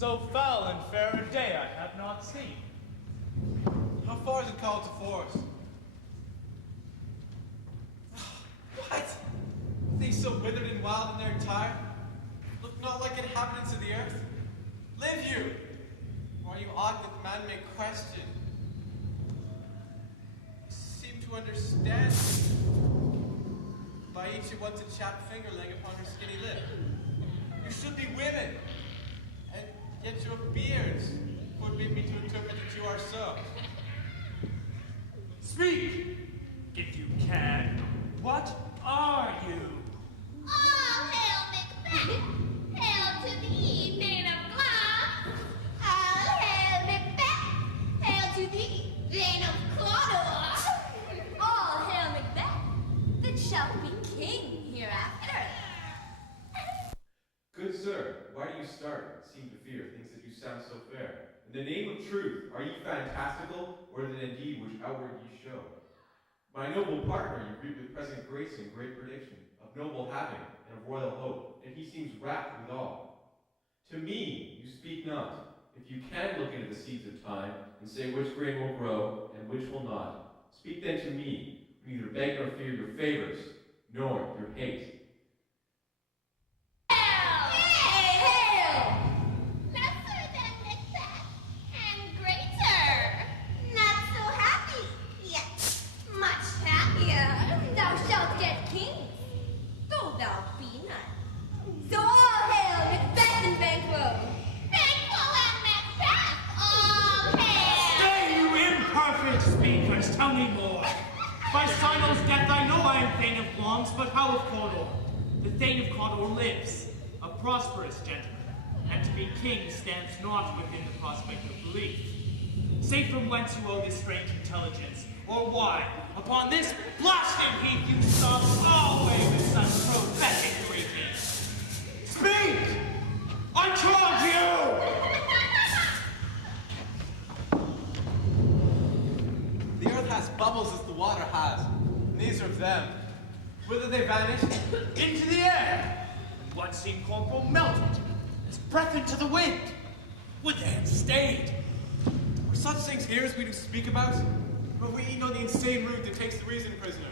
So foul and fair a day I have not seen. How far is it called to force? What? Things so withered and wild in their attire? Look not like inhabitants of the earth? Live you? Or are you aught that man may question? You seem to understand me. By each you want a chapped finger laying upon her skinny lip. You should be women, and yet your beards forbid me to interpret that you are so. Speak, if you can. What are you? All hail Macbeth! Hail to thee, maid of glass! All hail Macbeth! Hail to thee, vein of Clodagh! All hail Macbeth, that shalt be king hereafter! Good sir, why do you start, seem to fear, things that you sound so fair? In the name of truth, are ye fantastical, or is it indeed which outward ye show? My noble partner, you greet with present grace and great prediction, of noble having and of royal hope, and he seems rapt with awe. To me, you speak not. If you can look into the seeds of time, and say which grain will grow, and which will not, speak then to me, who neither beg nor fear your favors, nor your hate. Tell me more. By Sinel's death I know I am Thane of Glamis, but how of Cawdor? The Thane of Cawdor lives, a prosperous gentleman, and to be king stands not within the prospect of belief. Say from whence you owe this strange intelligence, or why, upon this blasted heath you stop always with such prophetic greeting. Speak! I charge you! The earth has bubbles as the water has, and these are of them. Whither they vanished? Into the air! And what seemed corporal melted, as breath into the wind. Would they have stayed? Were such things here as we do speak about? Or we know the insane root that takes the reason prisoner?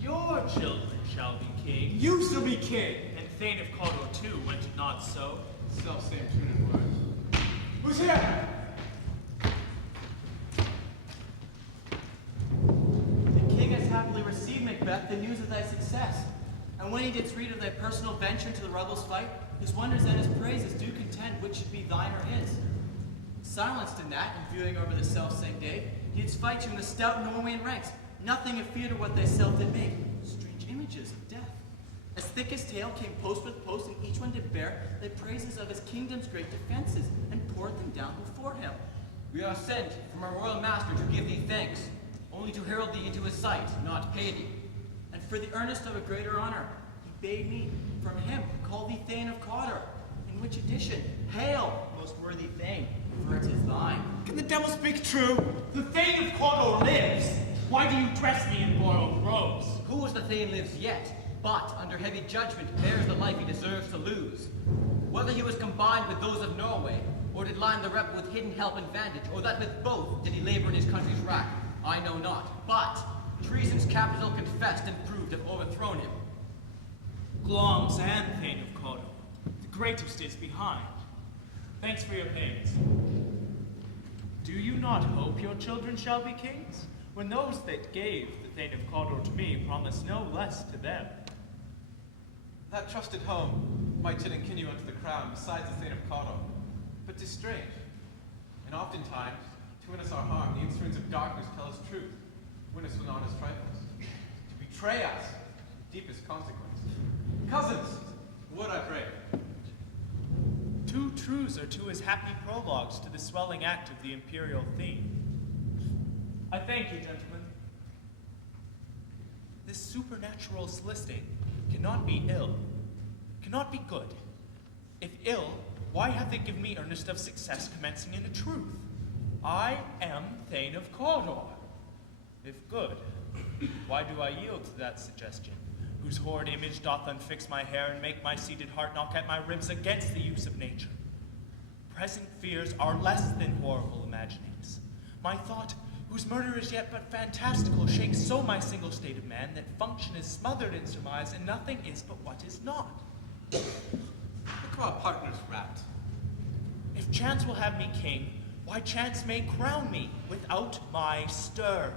Your children shall be king. You shall be king! And Thane of Cawdor too, went it not so? Self-same tune and words. Who's here? Happily received, Macbeth, the news of thy success. And when he didst read of thy personal venture to the rebels' fight, his wonders and his praises do contend which should be thine or his. Silenced in that, and viewing over the self-same day, he didst fight you in the stout Norwegian ranks, nothing afeard of what thyself did make. Strange images of death. As thick as tale came post with post, and each one did bear the praises of his kingdom's great defenses, and poured them down before him. We are sent from our royal master to give thee thanks, only to herald thee into his sight, not pay thee. And for the earnest of a greater honor, he bade me from him call thee Thane of Cawdor, in which addition, hail, most worthy Thane, for it is thine. Can the devil speak true? The Thane of Cawdor lives! Why do you dress me in borrowed robes? Who is the Thane lives yet, but under heavy judgment bears the life he deserves to lose. Whether he was combined with those of Norway, or did line the rebel with hidden help and vantage, or that with both did he labor in his country's wrack, I know not, but treason's capital confessed and proved have overthrown him. Glamis and Thane of Cawdor, the greatest is behind. Thanks for your pains. Do you not hope your children shall be kings, when those that gave the Thane of Cawdor to me promised no less to them? That trusted home might yet continue unto the crown besides the Thane of Cawdor. But 'tis strange, and oftentimes, to win us our harm, the instruments of darkness tell us truth, win us with honest trifles. To betray us, deepest consequence. Cousins, would I pray? Two truths are two as happy prologues to the swelling act of the imperial theme. I thank you, gentlemen. This supernatural soliciting cannot be ill, cannot be good. If ill, why have they given me earnest of success commencing in a truth? I am Thane of Cawdor. If good, why do I yield to that suggestion, whose horrid image doth unfix my hair and make my seated heart knock at my ribs against the use of nature? present fears are less than horrible imaginings. My thought, whose murder is yet but fantastical, shakes so my single state of man that function is smothered in surmise, and nothing is but what is not. Look how our partner's wrapped. If chance will have me king, why chance may crown me without my stir.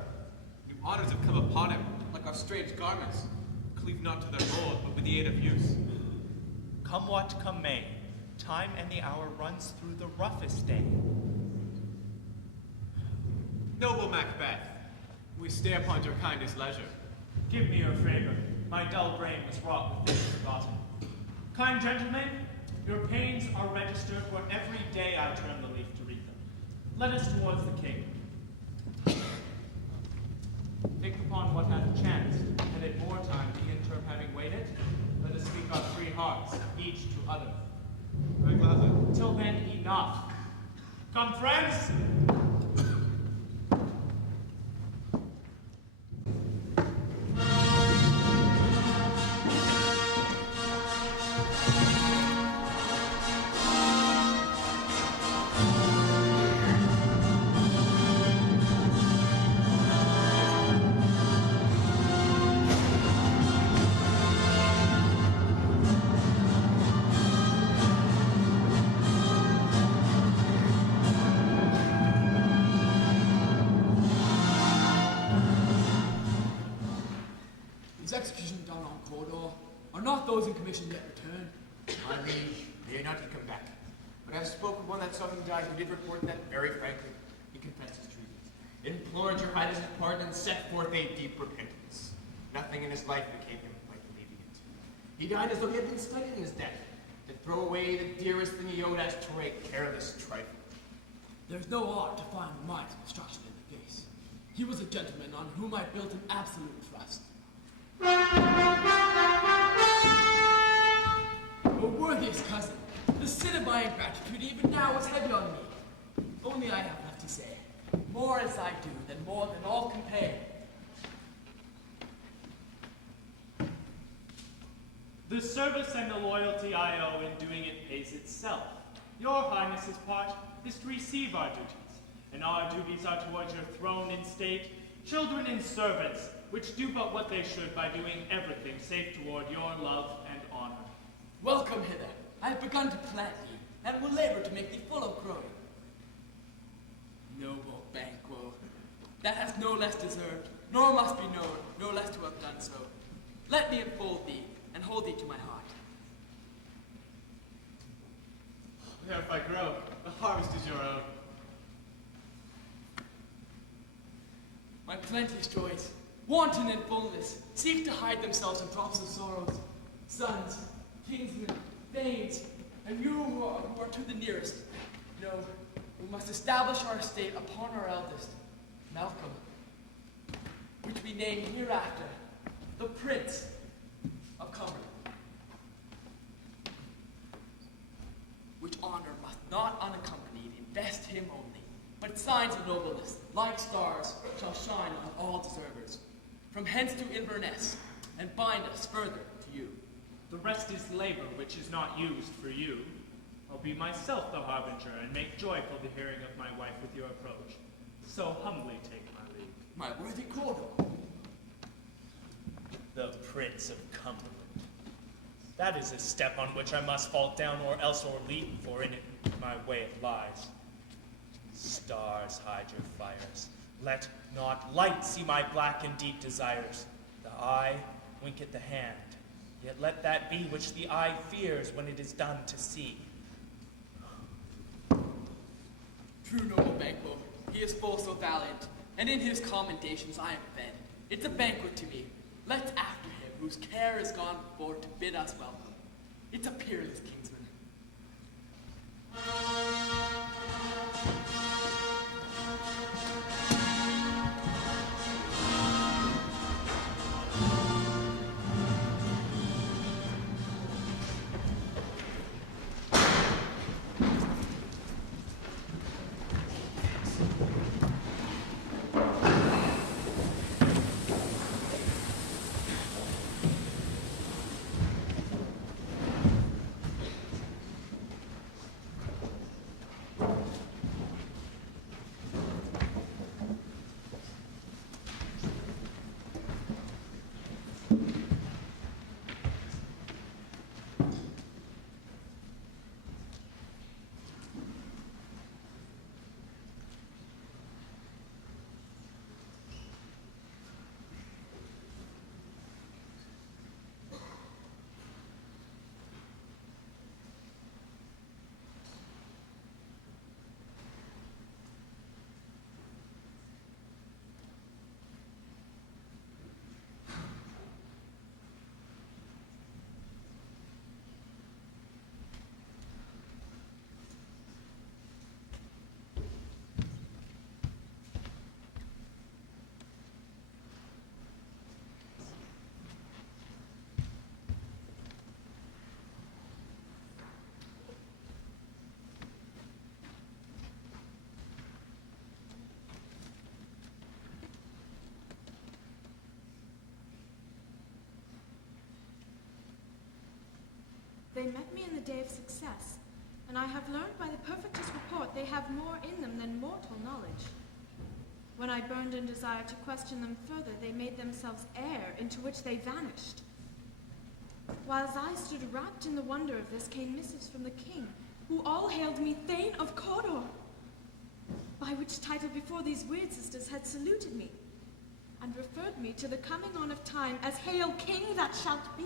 The honors have come upon him, like our strange garments. Cleave not to their mold, but with the aid of use. Come what come may, time and the hour runs through the roughest day. Noble Macbeth, we stay upon your kindest leisure. Give me your favor. My dull brain was wrought with things forgotten. Kind gentlemen, your pains are registered, for every day I turn the leaf to read them. Let us towards the king. Think upon what hath chanced, and at more time, the interim having waited, let us speak our free hearts, each to other. Very gladly. Till then, enough. Come, friends! These executions done on corridor are not those in commission yet returned. My liege, they are not yet come back. But I have spoken with one that saw him die who did report that very frankly he confessed his treasons, implored your highness's pardon, and set forth a deep repentance. Nothing in his life became him quite believing it. He died as though he had been slighted in his death, to throw away the dearest thing he owed as to a careless trifle. There's no art to find the mind's construction in the face. He was a gentleman on whom I built an absolute trust. O worthiest cousin, the sin of my ingratitude even now is heavy on me. Only I have left to say, more as I do than more than all can pay. The service and the loyalty I owe in doing it pays itself. Your Highness's part is to receive our duties, and our duties are towards your throne and state, children and servants, which do but what they should by doing everything safe toward your love and honor. Welcome hither. I have begun to plant thee, and will labor to make thee full of glory. Noble Banquo, that hast no less deserved, nor must be known, no less to have done so. Let me enfold thee, and hold thee to my heart. There, if I grow, the harvest is your own. My plenteous joys, wanton in fullness, seek to hide themselves in drops of sorrows. Sons, kinsmen, thanes, and you who are to the nearest, know we must establish our estate upon our eldest, Malcolm, which we name hereafter the Prince of Cumberland. Which honor must not unaccompanied invest him only, but signs of nobleness, like stars, shall shine on all deservers. From hence to Inverness, and bind us further to you. The rest is labor which is not used for you. I'll be myself the harbinger, and make joyful the hearing of my wife with your approach. So humbly take my leave. My worthy Cordo. The Prince of Cumberland. That is a step on which I must fall down or else o'erleap, for in it my way it lies. Stars, hide your fires. Let not light see my black and deep desires. The eye wink at the hand, yet let that be which the eye fears when it is done to see. True noble Banquo, he is full so valiant, and in his commendations I am fed. It's a banquet to me. Let's after him, whose care is gone before to bid us welcome. It's a peerless kinsman. they met me in the day of success, and I have learned by the perfectest report they have more in them than mortal knowledge. When I burned in desire to question them further, they made themselves air, into which they vanished. While I stood wrapped in the wonder of this, came missives from the king, who all hailed me Thane of Cawdor, by which title before these weird sisters had saluted me, and referred me to the coming on of time as Hail King that shalt be.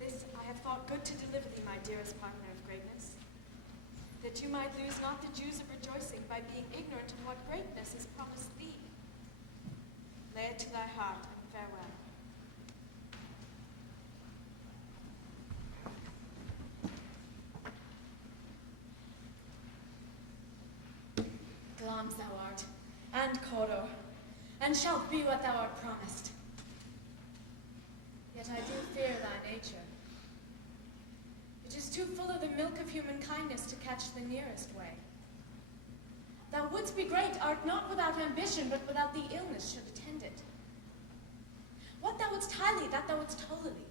This I have thought good to deliver thee, my dearest partner of greatness, that you might lose not the dews of rejoicing by being ignorant of what greatness is promised thee. Lay it to thy heart, and farewell. Glamis thou art, and Cawdor, and shalt be what thou art promised. Yet I do fear thy nature. It is too full of the milk of human kindness to catch the nearest way. Thou wouldst be great, art not without ambition, but without the illness should attend it. What thou wouldst highly, that thou wouldst holily,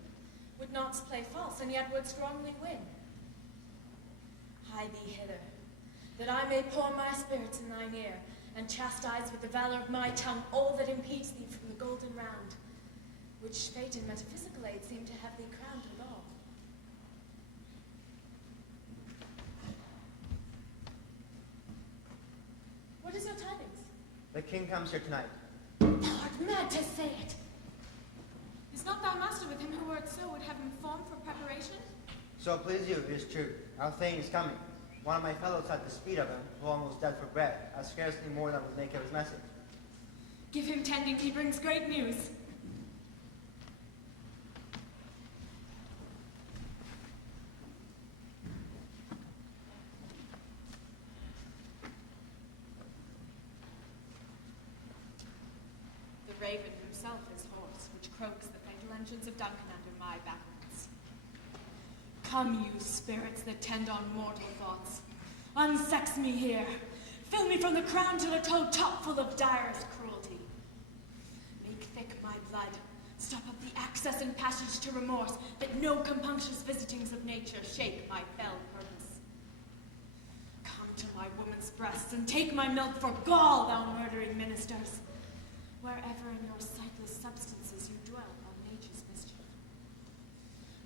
would not play false, and yet would strongly win. Hie thee hither, that I may pour my spirits in thine ear, and chastise with the valor of my tongue all that impedes thee from the golden round, which fate and metaphysical aid seem to have thee crowned withal. What is your tidings? The king comes here tonight. Thou art mad to say it. Is not thy master with him who wert so would have him formed for preparation? So please you, it is true. Our thane is coming. One of my fellows had the speed of him, who almost dead for bread, as scarcely more than would make of his message. Give him tending, he brings great news. The raven himself is hoarse, which croaks the fatal engines of Duncan under my battlements. Come, you spirits that tend on mortal thoughts, unsex me here. Fill me from the crown to the toe, top full of direst cruelty. Make thick my blood, stop up the access and passage to remorse, that no compunctious visitings of nature shake my fell purpose. Come to my woman's breasts and take my milk for gall, thou murdering ministers, wherever in your sightless substances you dwell on nature's mischief.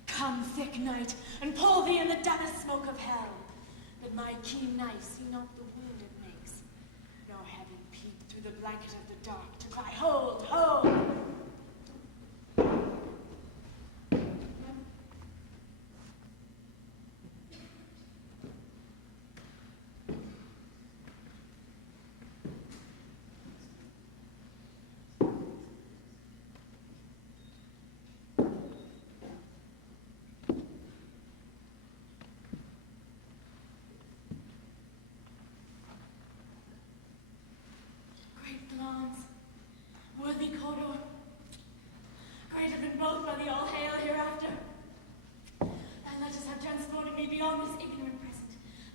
Come, thick night, and pull thee in the dunnest smoke of hell, that my keen knife see not the wound it makes, nor having peeped through the blanket of the dark to cry, hold, hold! Worthy Cawdor, greater than both by the all hail hereafter. Thy letters have transported me beyond this ignorant present.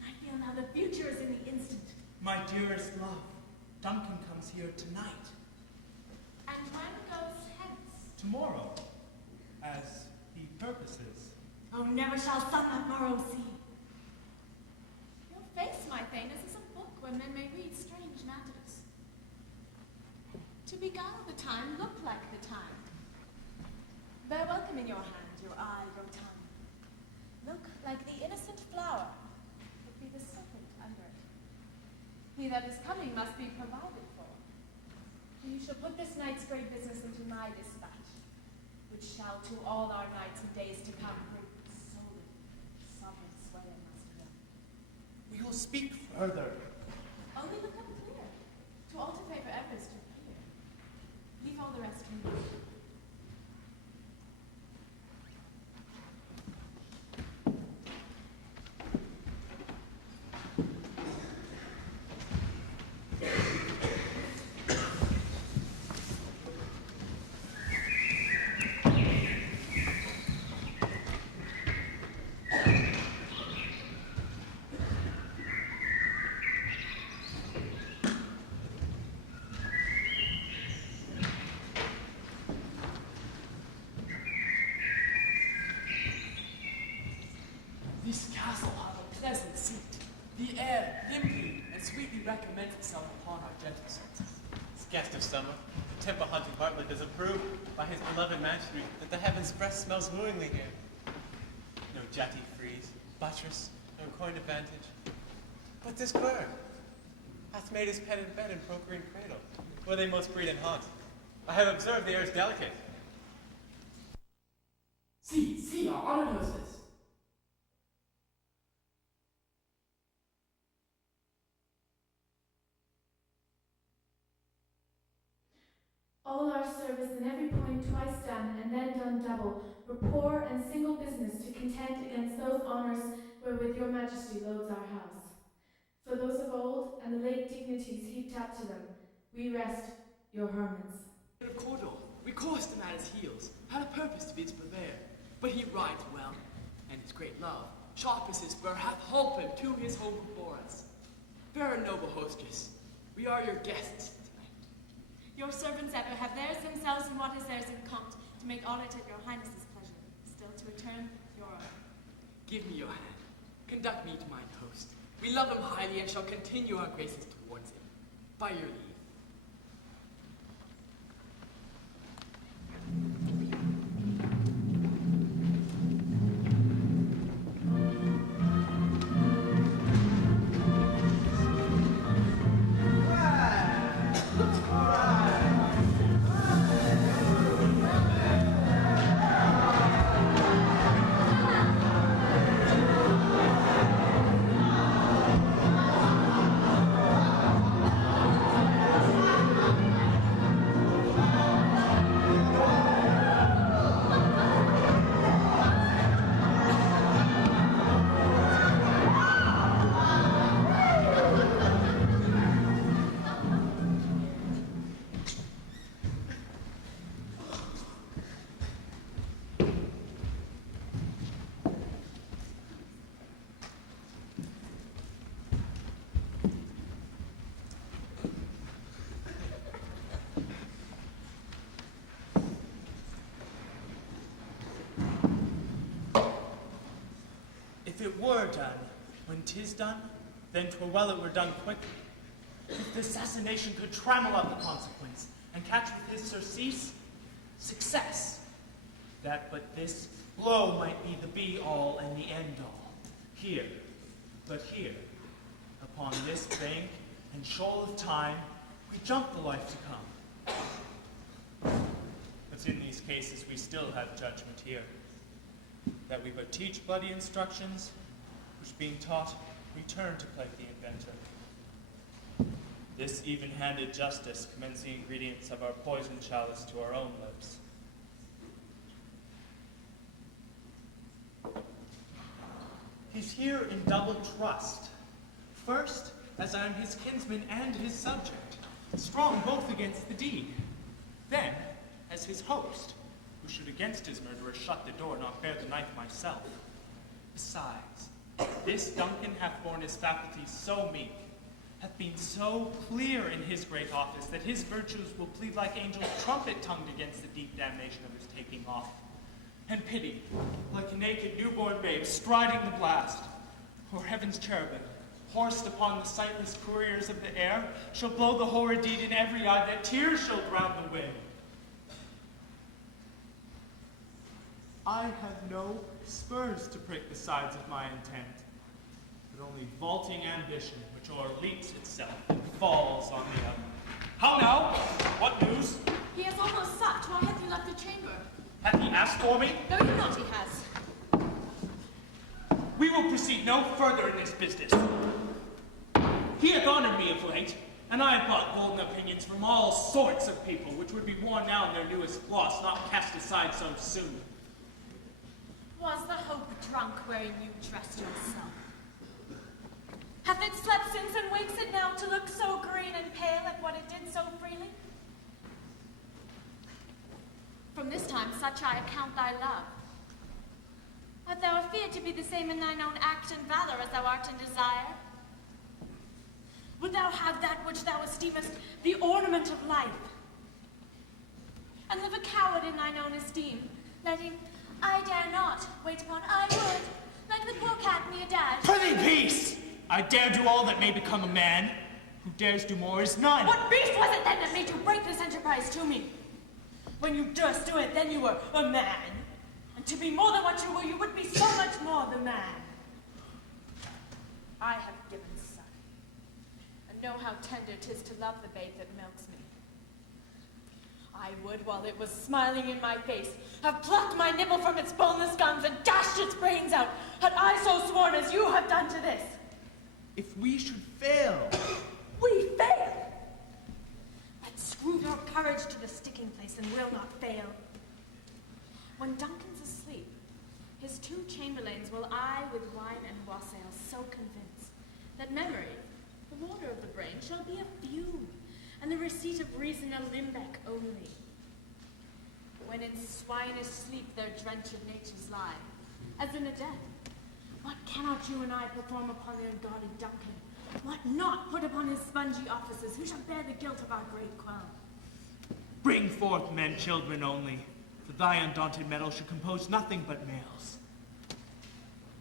I feel now the future is in the instant. My dearest love, Duncan comes here tonight. And when goes hence? Tomorrow, as he purposes. Oh, never shall sun that morrow see. Your face, my thane, is as a book where men may read strange matters. To beguile the time, look like the time. Bear welcome in your hand, your eye, your tongue. Look like the innocent flower, but be the serpent under it. He that is coming must be provided for. You shall put this night's great business into my dispatch, which shall to all our nights and days to come bring solid, sovereign sway and mastery. We will speak further. Only look up clear, to alter favor ever is to appear. Leave all the rest to me. sweetly recommends itself upon our gentle senses. This guest of summer, the temple-haunting butler, does approve by his beloved mastery that the heaven's breast smells wooingly here. No jetty frieze, buttress, no coign of vantage. But this bird hath made his pet in bed and procreant cradle, where they most breed and haunt. I have observed the air is delicate. See, our honored hostess. All our service in every point twice done, and then done double, were poor and single business to contend against those honors wherewith your majesty loads our house. For those of old, and the late dignities heaped up to them, we rest your hermits. Of Cawdor, we coursed him at his heels, had a purpose to be its purveyor, but he rides well, and his great love, sharp as his spur, hath holpen him to his home before us. Fair and noble hostess, we are your guests tonight. Your servants ever have theirs themselves and what is theirs in compt, to make audit of your highness's pleasure, still to return your own. Give me your hand. Conduct me to mine host. We love him highly and shall continue our graces towards him. By your leave. If it were done, when 'tis done, then 'twere well it were done quickly. If the assassination could trammel up the consequence, and catch with his surcease, success. That but this blow might be the be-all and the end-all. Here, but here, upon this bank and shoal of time, we jump the life to come. But in these cases we still have judgment here. That we but teach bloody instructions, which being taught, return to plague the inventor. This even-handed justice commends the ingredients of our poison chalice to our own lips. He's here in double trust. First, as I am his kinsman and his subject, strong both against the deed. Then, as his host, who should against his murderer shut the door, not bear the knife myself. Besides, this Duncan hath borne his faculties so meek, hath been so clear in his great office, that his virtues will plead like angels trumpet-tongued against the deep damnation of his taking off. And pity, like a naked newborn babe striding the blast, or heaven's cherubim, horsed upon the sightless couriers of the air, shall blow the horrid deed in every eye, that tears shall drown the wind. I have no spurs to prick the sides of my intent, but only vaulting ambition, which o'erleaps itself and falls on the other. How now? What news? He has almost supped. Why hath he left the chamber? Hath he asked for me? No, you not he has. We will proceed no further in this business. He hath honored me of late, and I have bought golden opinions from all sorts of people, which would be worn now in their newest gloss, not cast aside so soon. Was the hope drunk wherein you dressed yourself? Hath it slept since and wakes it now to look so green and pale at what it did so freely? From this time such I account thy love. Art thou afeard to be the same in thine own act and valor as thou art in desire? Would thou have that which thou esteemest the ornament of life, and live a coward in thine own esteem, letting I dare not wait upon I would, like the poor cat in the adage. Prithee peace! I dare do all that may become a man. Who dares do more is none. What beast was it then that made you break this enterprise to me? When you durst do it, then you were a man. And to be more than what you were, you would be so much more the man. I have given son, and know how tender 'tis to love the babe that milks me. I would, while it was smiling in my face, have plucked my nipple from its boneless gums and dashed its brains out, had I so sworn as you have done to this. If we should fail. We fail! But screw your courage to the sticking place and will not fail. When Duncan's asleep, his 2 chamberlains will I with wine and wassail so convince that memory, the water of the brain, shall be a fume, and the receipt of reason a limbeck only. When in swinish sleep their drenched natures lie, as in a death, what cannot you and I perform upon the unguarded Duncan? What not put upon his spongy offices? Who shall bear the guilt of our great quell? Bring forth men, children only, for thy undaunted metal should compose nothing but males.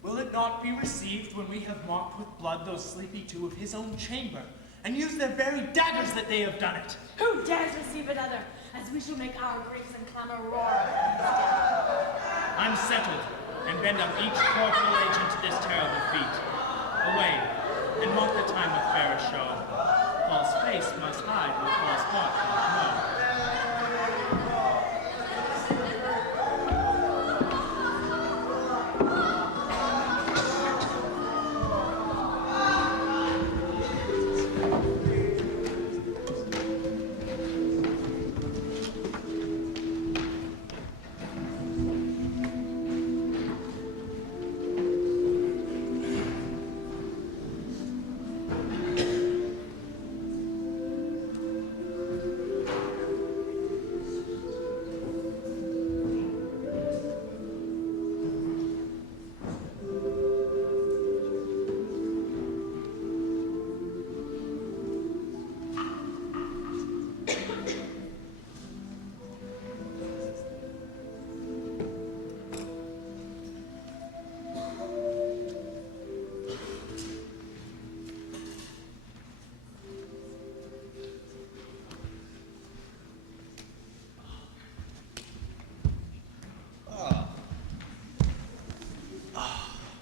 Will it not be received when we have marked with blood those sleepy 2 of his own chamber, and used their very daggers that they have done it? Who dares receive it other, as we shall make our griefs and clamor roar instead? I'm settled, and bend up each corporal agent to this terrible feat. Away, and mark the time with fairer show. False face must hide what false heart cannot know.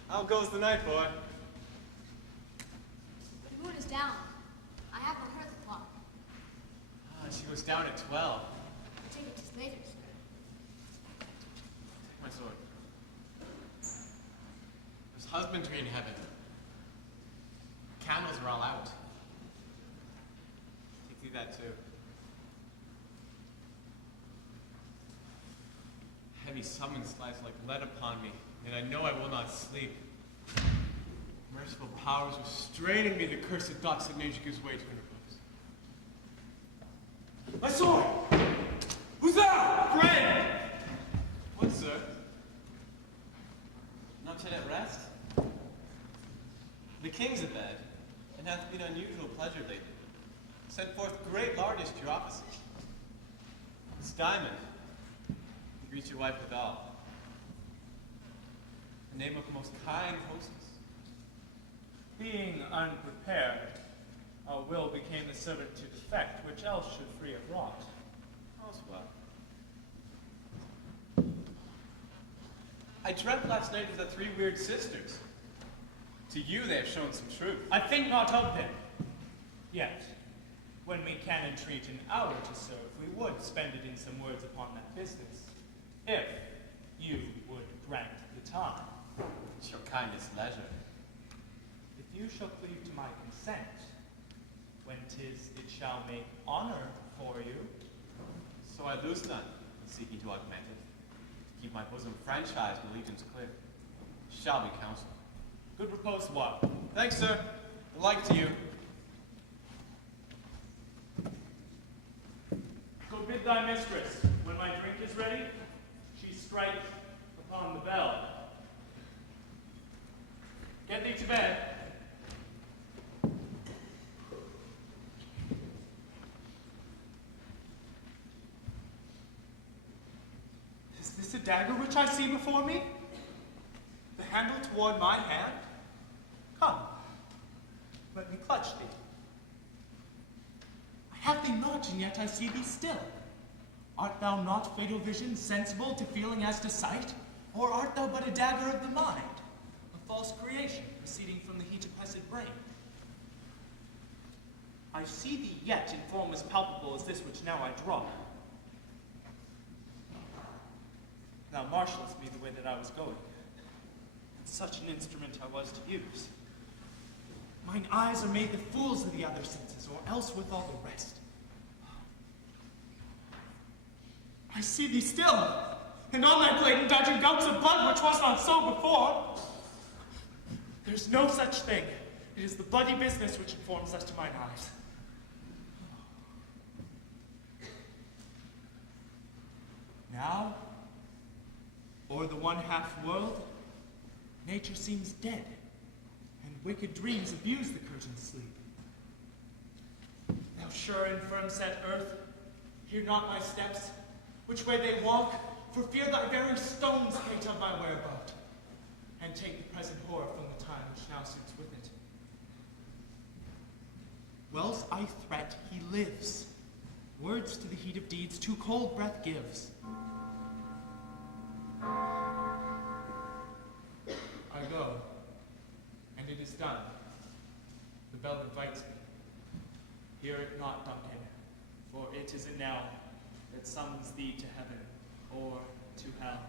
How goes the night, boy? The moon is down. I haven't heard the clock. She was down at 12. I take it 'tis later, sir. Take my sword. There's husbandry in heaven. Candles are all out. Take thee that too. Heavy summons lies like lead upon me, and I know I will not sleep. Merciful powers restraining me, the cursed gods that nature gives way to interpose. My sword! Who's there? Friend! What, sir? Not yet at rest? The king's abed, and hath been unusual pleasure lately. Sent forth great largesse to your offices. This diamond, greet your wife withal. The name of most kind hostess. Being unprepared, our will became the servant to defect, which else should free have wrought. All's well. I dreamt last night of the 3 weird sisters. To you they have shown some truth. I think not of them. Yet, when we can entreat an hour to serve, we would spend it in some words upon that business, if you would grant the time. It's your kindest leisure. If you shall cleave to my consent, when 'tis it shall make honor for you. So I lose none in seeking to augment it. To keep my bosom franchised and allegiance clear. Shall be counsel. Good repose what? Thanks, sir. Like to you. Go bid thy mistress, when my drink is ready, she strike upon the bell. Get thee to bed. Is this a dagger which I see before me? The handle toward my hand? Come, let me clutch thee. Hath thee not, and yet I see thee still? Art thou not fatal vision, sensible to feeling as to sight? Or art thou but a dagger of the mind, a false creation proceeding from the heat oppressed brain? I see thee yet in form as palpable as this which now I draw. Thou marshallest me the way that I was going, and such an instrument I was to use. Mine eyes are made the fools of the other senses, or else with all the rest. I see thee still, and on thy blade indulging gouts of blood which was not so before. There's no such thing. It is the bloody business which informs us to mine eyes. Now, o'er the one-half world, nature seems dead, and wicked dreams abuse the curtained sleep. Thou sure and firm-set earth, hear not my steps, which way they walk, for fear thy very stones may tell my whereabout, and take the present horror from the time which now suits with it. Whilst I threat, he lives. Words to the heat of deeds too cold breath gives. I go, and it is done. The bell invites me. Hear it not, Duncan, for it is a knell that summons thee to heaven or to hell.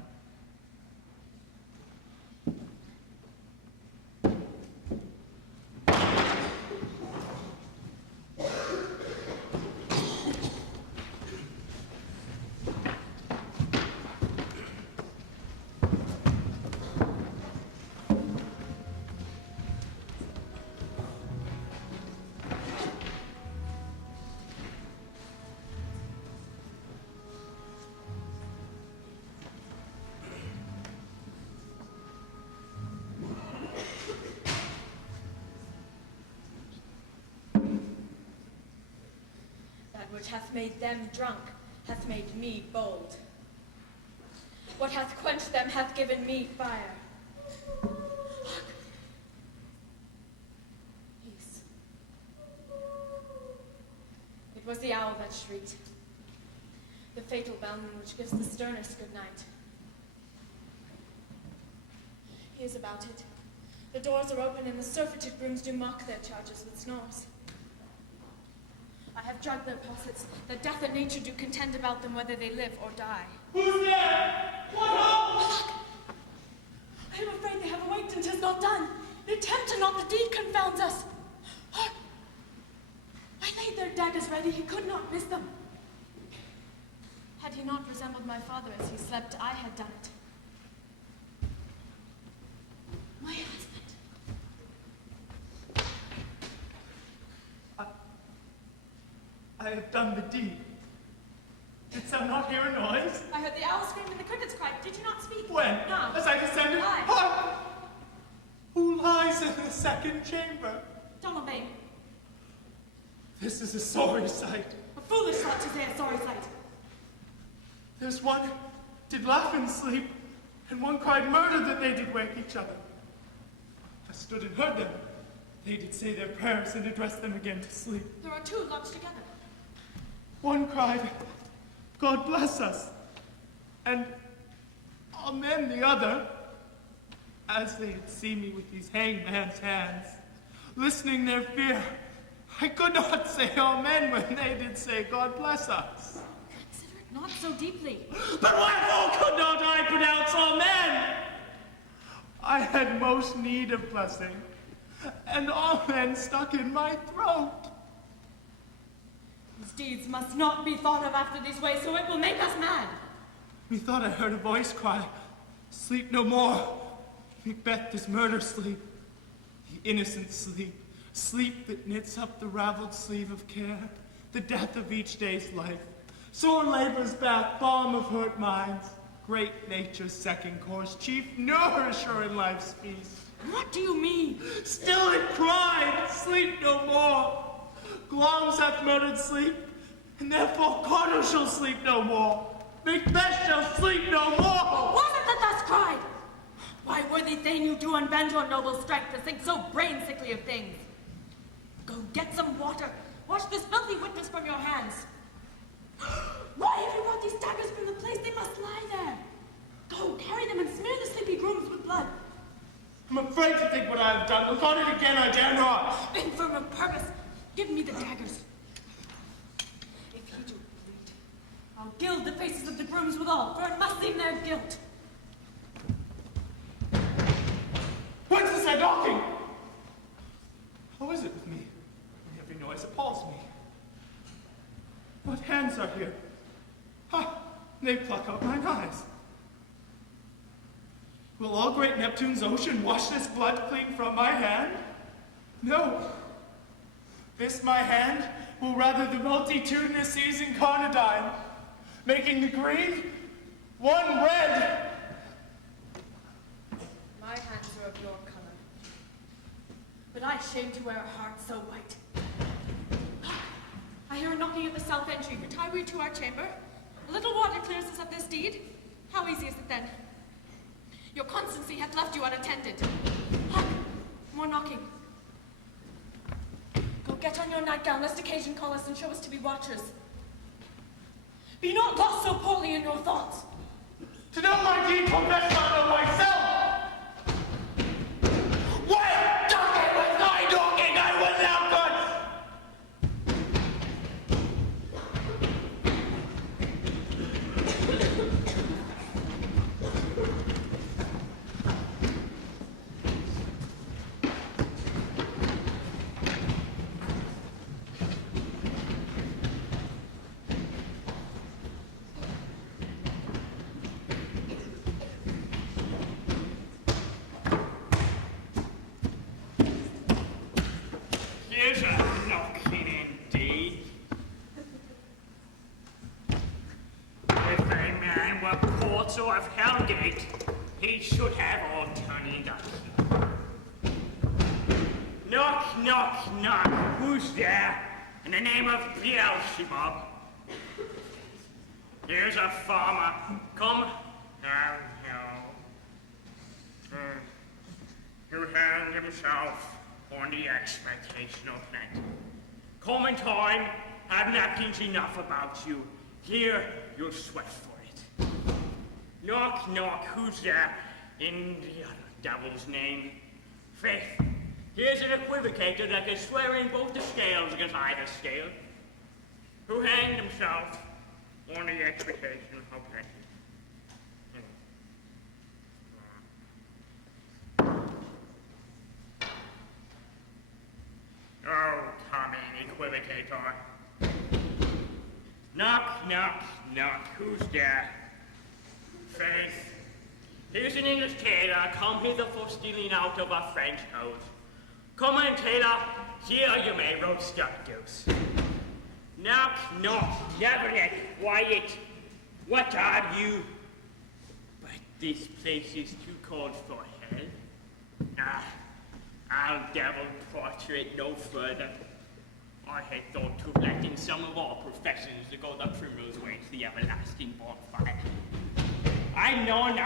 Which hath made them drunk, hath made me bold. What hath quenched them hath given me fire. Hark! Peace. It was the owl that shrieked, the fatal bellman which gives the sternest good night. He is about it. The doors are open, and the surfeited grooms do mock their charges with snores. I have drugged their pulses, that death and nature do contend about them whether they live or die. Who's there? What ho? I am afraid they have awaked and 'tis not done. The attempt and not the deed confounds us. Hark! I laid their daggers ready, he could not miss them. Had he not resembled my father as he slept, I had done it. My husband. I have done the deed. Didst thou not hear a noise? I heard the owl scream and the crickets cried. Did you not speak? When? Now. As I descended? Aye. Hark! Who lies in the second chamber? Donalbain. This is a sorry sight. A foolish thought to say a sorry sight. There's one did laugh in sleep, and one cried murder that they did wake each other. I stood and heard them. They did say their prayers and address them again to sleep. There are two lodged together. One cried, God bless us, and amen the other, as they had seen me with these hangman's hands, listening their fear. I could not say amen when they did say God bless us. Consider it not so deeply. But wherefore could not I pronounce amen? I had most need of blessing, and amen stuck in my throat. These deeds must not be thought of after this way, so it will make us mad. Methought I heard a voice cry, sleep no more. Macbeth does murder sleep, the innocent sleep, sleep that knits up the raveled sleeve of care, the death of each day's life, sore labor's bath, balm of hurt minds, great nature's second course, chief nourisher in life's feast. What do you mean? Still it cried, sleep no more. Glamis hath murdered sleep, and therefore Carter shall sleep no more. Macbeth shall sleep no more. What was it that thus cried? Why, worthy thane, you do unbend your noble strength to think so brain-sickly of things. Go get some water, Wash this filthy witness from your hands. Why have you brought these daggers from the place? They must lie there. Go, carry them and smear the sleepy grooms with blood. I'm afraid to think what I have done. Look on it again, I dare not. Infirm of purpose, give me the daggers. If he do bleed, I'll gild the faces of the grooms withal, for it must seem their guilt. Whence is that knocking? How is it with me? Every noise appalls me. What hands are here? Ha! They pluck out mine eyes. Will all great Neptune's ocean wash this blood clean from my hand? No. This my hand will rather the multitudinous seas incarnadine, making the green one red. My hands are of your color, but I shame to wear a heart so white. I hear a knocking at the south entry. Retire we to our chamber. A little water clears us of this deed. How easy is it then? Your constancy hath left you unattended. Hark! More knocking. Go get on your nightgown, lest occasion call us and show us to be watchers. Be not lost so poorly in your thoughts. To know my deed, for best not know myself. Well, talking with thy talking, I was now good. Here's a knocking indeed. If a man were porter of Hellgate, he should have all turned up. Knock, knock, knock. Who's there? In the name of Beelzebub. Here's a farmer. Come. Who hanged himself on the expectation of plenty. Come in time, have napkins enough about you. Here, you'll sweat for it. Knock, knock, who's there? In the other devil's name. Faith, here's an equivocator that can swear in both the scales against either scale. Who hanged himself on the expectation of plenty. Oh, come in, equivocator. Knock, knock, knock. Who's there? Faith. Here's an English tailor, come hither for stealing out of a French coat. Come in, tailor. Here you may roast up goose. Knock, knock. Never let quiet. What are you? But this place is too cold for hell. Ah. I'll devil torture it no further. I had thought to let in some of our professions to go the primrose way to the everlasting bonfire. I'm known.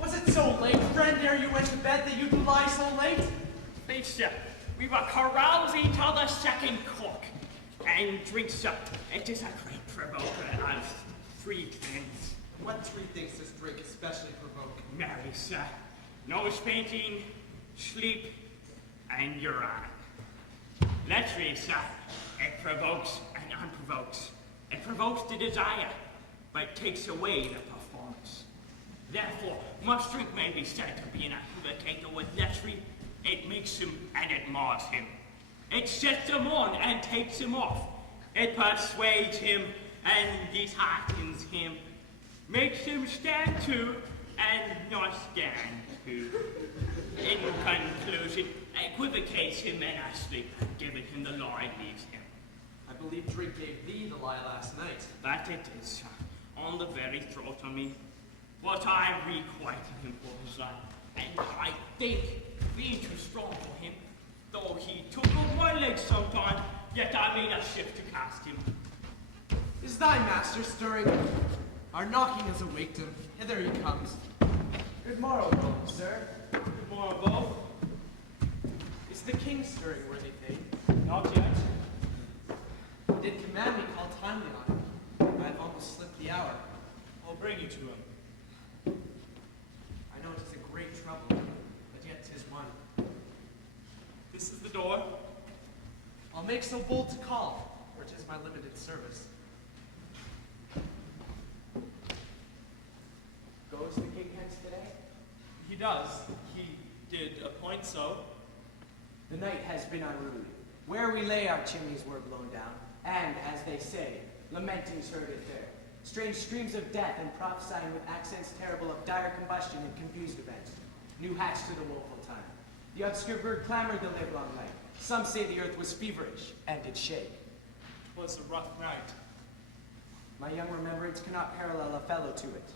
Was it so late, friend, ere you went to bed that you do lie so late? Please, sir, we were carousing till the second cork. And drink, sir. It is a great provoker of 3 things. What 3 things does drink especially provoke? Marry, sir. Nose painting, sleep, and urine. Let's read, sir. It provokes and unprovokes. It provokes the desire, but takes away the performance. Therefore, much drink may be said to be an equivocator with lechery. It makes him and it mars him. It sets him on and takes him off. It persuades him and disheartens him. Makes him stand to and not stand to. In conclusion, equivocates him and asleep, giving him the lie leaves him. I believe drink gave thee the lie last night. That it is, on the very throat of me. But I requited him for his life, and I think being too strong for him, though he took up my legs sometime, yet I made a shift to cast him. Is thy master stirring? Our knocking has awaked him. Hither he comes. Good morrow, sir. Good morrow, both. Is the king stirring, worthy thane? Not yet. He did command me call timely on him. I have almost slipped the hour. I'll bring you to him. I know 'tis a great trouble, but yet 'tis one. This is the door. I'll make so bold to call, for 'tis my limited service. Goes the king hence today? He does. He did appoint so. The night has been unruly. Where we lay, our chimneys were blown down, and, as they say, lamentings heard it there. Strange streams of death, and prophesying with accents terrible of dire combustion and confused events. New hatched to the woeful time. The obscure bird clamored the livelong night. Some say the earth was feverish, and did shake. 'Twas a rough night. My young remembrance cannot parallel a fellow to it.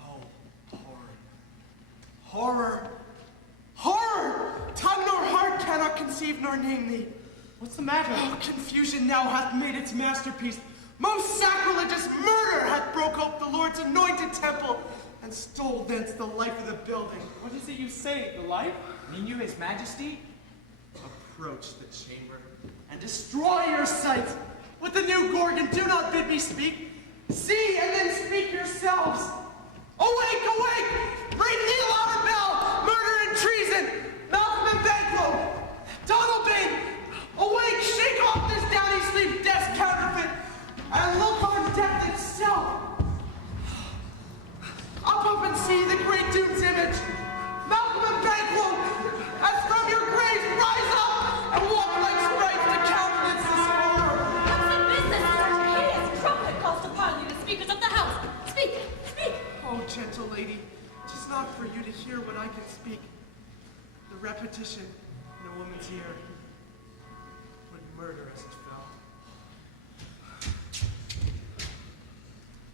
Oh, horror. Horror! Horror! Tongue nor heart cannot conceive nor name thee. What's the matter? Oh, confusion now hath made its masterpiece. Most sacrilegious murder hath broke up the Lord's anointed temple and stole thence the life of the building. What is it you say? The life? Mean you his majesty? Approach the chamber and destroy your sight. With the new Gorgon, do not bid me speak. See and then speak yourselves. Awake, awake! Ring the alarm bell! Murder and treason! Malcolm and Banquo! Donalbain! Awake, shake off this downy sleep, death's counterfeit, and look on death itself. Up and see the great duke's image. Malcolm and Banquo, as from your graves, rise up and walk like sprites to countenance this horror. What's the business? Such a hideous trumpet calls upon you, the speakers of the house. Speak, speak. Oh, gentle lady, 'tis not for you to hear what I can speak. The repetition in a woman's ear would murder as it fell.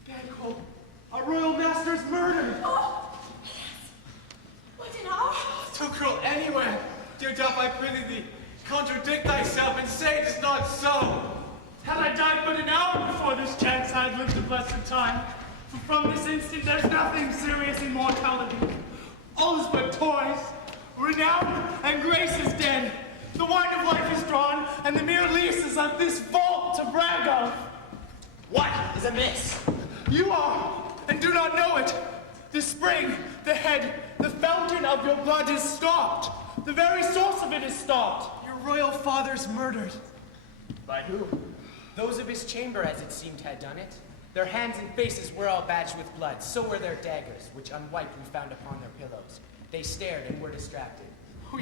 Banquo, our royal master is murdered. Oh, yes. What in our house? Too cruel anywhere. Dear Duff, I prithee thee, contradict thyself and say it is not so. Had I died but an hour before this chance, I had lived a blessed time. For from this instant, there's nothing serious in mortality. All is but toys. Renown and grace is dead. The wine of life is drawn, and the mere lease is of this vault to brag of. What is amiss? You are, and do not know it. The spring, the head, the fountain of your blood is stopped. The very source of it is stopped. Your royal father's murdered. By who? Those of his chamber, as it seemed, had done it. Their hands and faces were all badged with blood. So were their daggers, which unwiped we found upon their pillows. They stared and were distracted.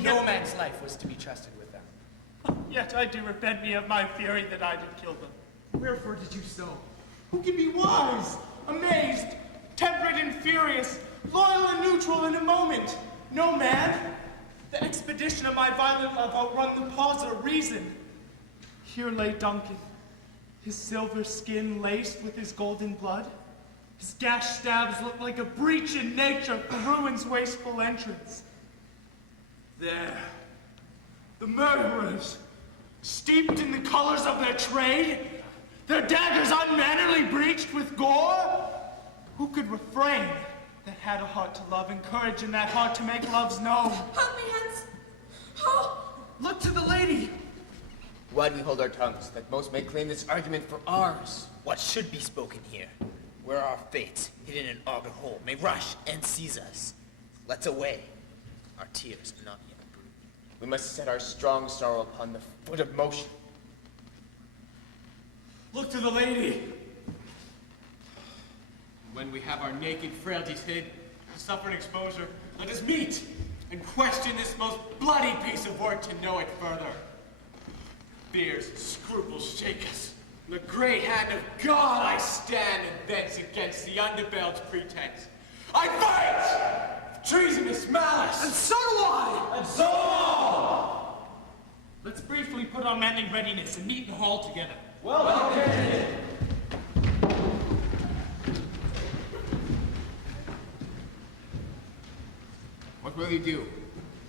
No man's life was to be trusted with them. Yet I do repent me of my fury that I did kill them. Wherefore did you so? Who can be wise, amazed, temperate and furious, loyal and neutral in a moment? No man. The expedition of my violent love outrun the pause of reason. Here lay Duncan, his silver skin laced with his golden blood. His gashed stabs looked like a breach in nature for ruin's wasteful entrance. There, the murderers, steeped in the colors of their trade, their daggers unmannerly breached with gore. Who could refrain that had a heart to love and courage in that heart to make loves known? Help me, Hans. Oh. Look to the lady. Why do we hold our tongues, that most may claim this argument for ours? What should be spoken here, where our fates, hidden in auger hole, may rush and seize us. Let's away. Our tears are not yet brewed. We must set our strong sorrow upon the foot of motion. Look to the lady. When we have our naked frailties hid, and suffer an exposure, let us meet and question this most bloody piece of work to know it further. Fears and scruples shake us. In the great hand of God I stand, and thence against the underbelt's pretense. I fight! Treasonous malice! And so do I! And so all! Let's briefly put our men in readiness and meet in the hall together. Well located! What will you do?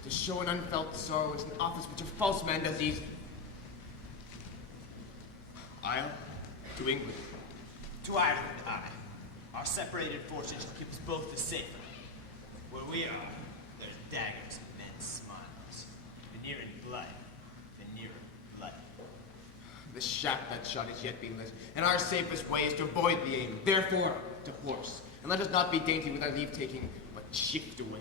To show an unfelt sorrow is an office which a false man does easily. Isle? To England. To Ireland, aye. Our separated fortunes keep us both the safer. Where we are, there's daggers and men's smiles. Veneering blood. Veneering blood. The shaft that shot is yet being lit, and our safest way is to avoid the aim. Therefore, to horse. And let us not be dainty with our leave-taking, but shift away.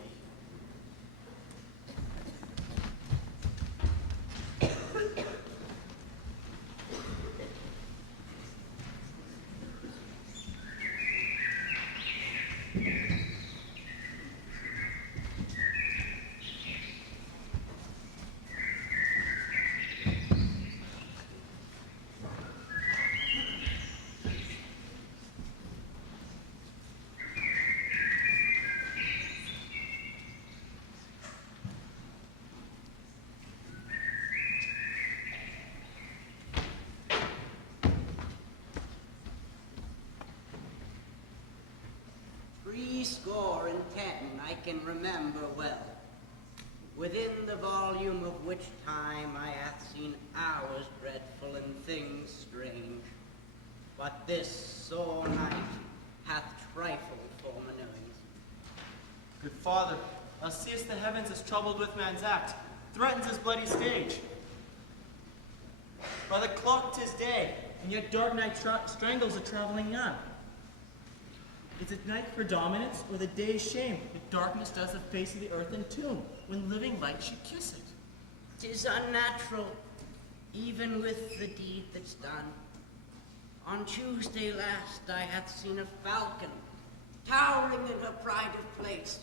Threescore and 10 I can remember well, within the volume of which time I hath seen hours dreadful and things strange. But this sore night hath trifled for my knowings. Good father, thou seest the heavens as troubled with man's act, threatens his bloody stage. By the clock 'tis day, and yet dark night strangles a traveling nun. Is it night for dominance, or the day's shame, that darkness does the face of the earth entomb, when living light should kiss it? 'Tis unnatural, even with the deed that's done. On Tuesday last I hath seen a falcon, towering in her pride of place,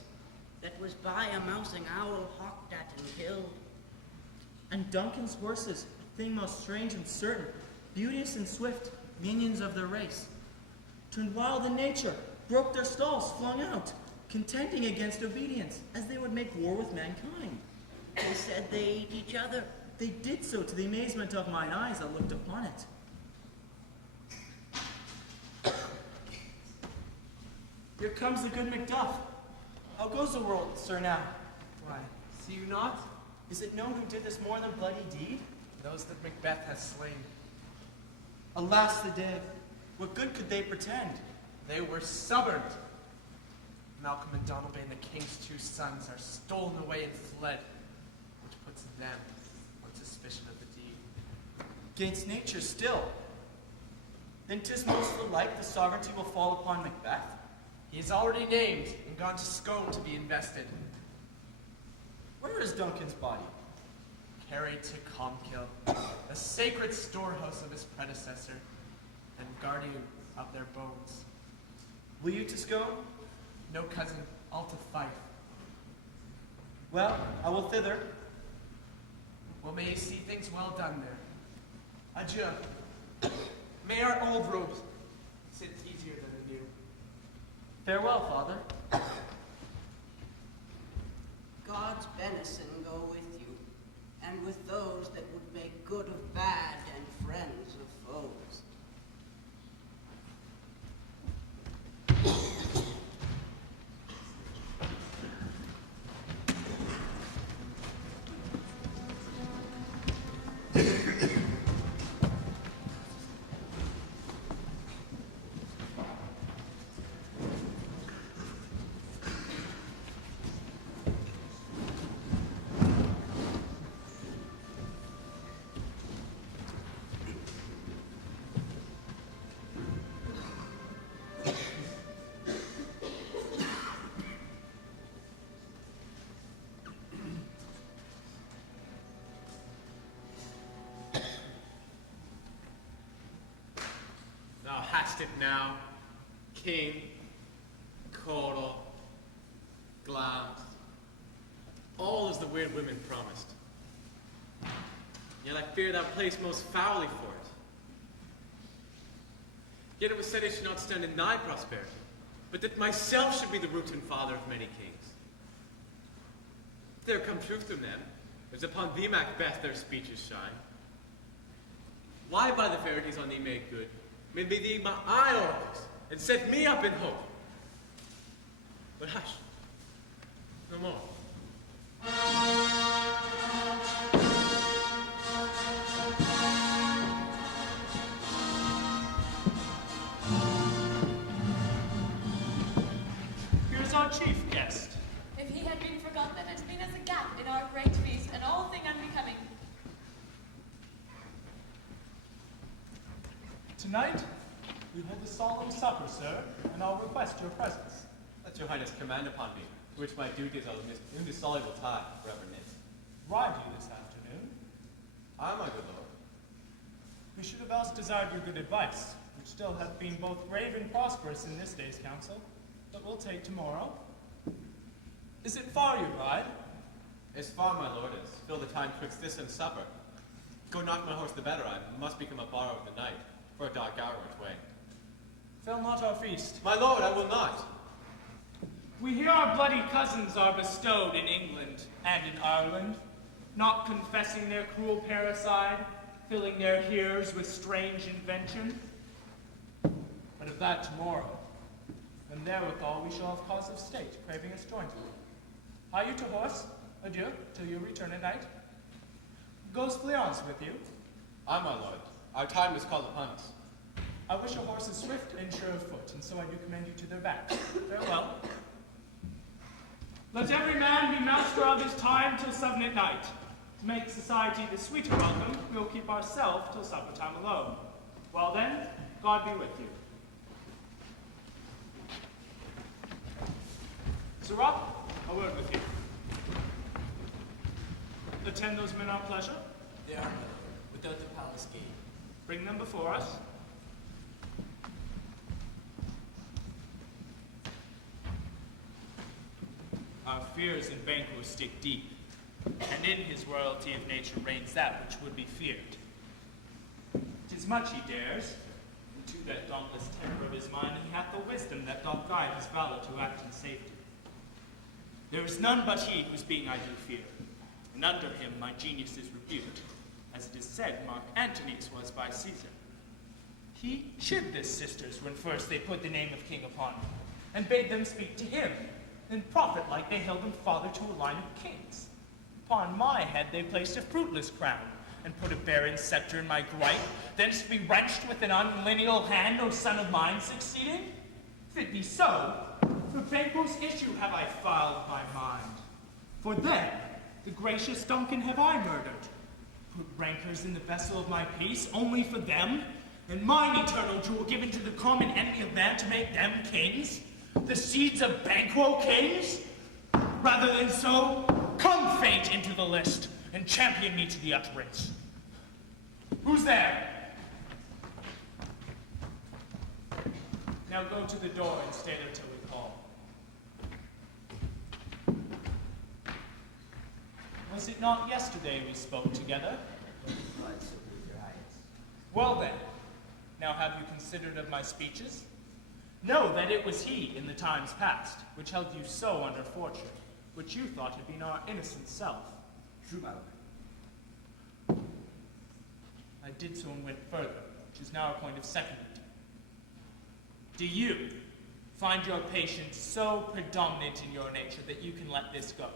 that was by a mousing owl hawked at and killed. And Duncan's horses, a thing most strange and certain, beauteous and swift, minions of their race, turned wild in nature, broke their stalls, flung out, contending against obedience, as they would make war with mankind. They said they ate each other. They did so to the amazement of mine eyes that looked upon it. Here comes the good MacDuff. How goes the world, sir, now? Why, see you not? Is it known who did this more than bloody deed? Those that MacBeth has slain. Alas the day! What good could they pretend? They were stubborn. Malcolm and Donalbain, the king's 2 sons, are stolen away and fled, which puts them on suspicion of the deed. Gainst nature still. Then 'tis most like the sovereignty will fall upon MacBeth. He is already named and gone to Scone to be invested. Where is Duncan's body? Carried to Comkill, the sacred storehouse of his predecessor, and guardian of their bones. Will you to Scone? No, cousin, all to Fife. Well, I will thither. Well, may you see things well done there. Adieu. May our old robes sit easier than the new. Farewell, father. God's benison go with you, and with those that would make good of bad and friends of foes. Thou hast it now, King, Coral, Glass. All as the weird women promised. Yet I fear thou playest most foully for it. Yet it was said I should not stand in thy prosperity, but that myself should be the root and father of many kings. If there come truth from them, as upon thee, MacBeth, their speeches shine. Why by the verities on thee made good, made me thee my eye always, and set me up in hope? But hush, no more. our chief guest? If he had been forgotten, it had been as a gap in our great feast, and all thing unbecoming. Tonight, we hold a solemn supper, sir, and I'll request your presence. Let your highness command upon me, to which my duties are indissoluble tie, reverend Nate. Ride you this afternoon? Aye, my good lord. We should have else desired your good advice, which still hath been both brave and prosperous in this day's council, but we'll take tomorrow. Is it far you ride? As far, my lord, as fill the time twixt this and supper. Go knock my horse the better, I must become a borrower of the night, for a dark hour or twain. Fail not our feast. My lord, I will not. We hear our bloody cousins are bestowed in England and in Ireland, not confessing their cruel parricide, filling their hearers with strange invention. But of that tomorrow, and therewithal we shall have cause of state, craving us jointly. Hie you to horse, adieu, till you return at night. Goes Fleance with you? Aye, my lord. Our time is called upon us. I wish a horse is swift and sure of foot, and so I do commend you to their backs. Farewell. Let every man be master of his time till 7 at night. To make society the sweeter welcome, we'll keep ourselves till supper time alone. Well then, God be with you. Sirrah, a word with you. Attend those men our pleasure? They are, my lord, without the palace gate. Bring them before us. Our fears in Banquo stick deep, and in his royalty of nature reigns that which would be feared. 'Tis much he dares, and to that dauntless temper of his mind he hath the wisdom that doth guide his valor to act in safety. There is none but he whose being I do fear, and under him my genius is rebuked, as it is said Mark Antony's was by Caesar. He chid his sisters when first they put the name of king upon him, and bade them speak to him, and prophet-like they held him father to a line of kings. Upon my head they placed a fruitless crown, and put a barren scepter in my gripe, thence to be wrenched with an unlineal hand, O son of mine, succeeding? If it be so, for Banquo's issue have I filed my mind. For them, the gracious Duncan have I murdered. Put rancors in the vessel of my peace, only for them, and mine eternal jewel given to the common enemy of man to make them kings? The seeds of Banquo kings? Rather than so, come fate into the list, and champion me to the utterance. Who's there? Now go to the door and stay there till we call. Was it not yesterday we spoke together? Well then, now have you considered of my speeches? Know that it was he in the times past, which held you so under fortune, which you thought had been our innocent self. True, my lord. I did so and went further, which is now a point of second. Do you find your patience so predominant in your nature that you can let this go?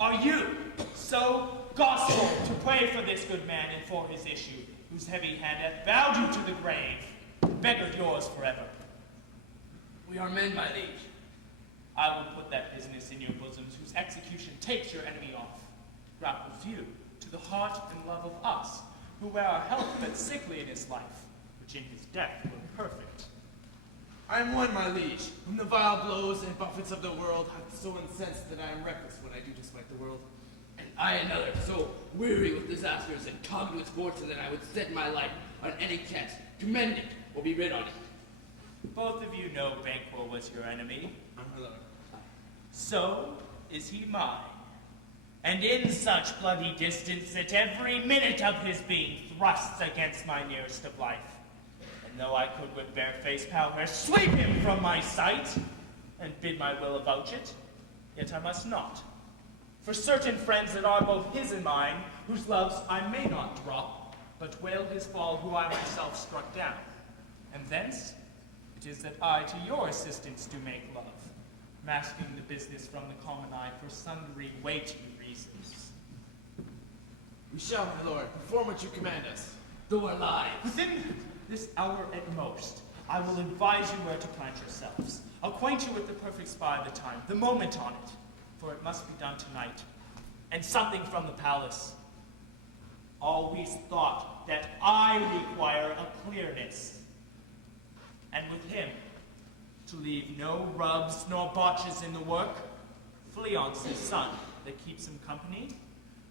Are you so gospel to pray for this good man and for his issue, whose heavy hand hath bowed you to the grave, beggared yours forever? We are men, my liege. I will put that business in your bosoms, whose execution takes your enemy off, grapples you to the heart and love of us, who wear our health but sickly in his life, which in his death were perfect. I am one, my liege, whom the vile blows and buffets of the world have so incensed that I am reckless when I do despite the world. And I another, so weary with disasters and tugged with fortune that I would set my life on any chance to mend it or be rid on it. Both of you know Banquo was your enemy. My lord. So is he mine. And in such bloody distance that every minute of his being thrusts against my nearest of life. And though I could with bare-faced power sweep him from my sight, and bid my will avouch it, yet I must not. For certain friends that are both his and mine, whose loves I may not drop, but wail his fall who I myself struck down. And thence it is that I to your assistance do make love, masking the business from the common eye for sundry weighty reasons. We shall, my lord, perform what you command us. Though alive. Within this hour at most, I will advise you where to plant yourselves. Acquaint you with the perfect spy, the time, the moment on it, for it must be done tonight. And something from the palace. Always thought that I require a clearness. And with him, to leave no rubs nor botches in the work, Fleonce's son that keeps him company,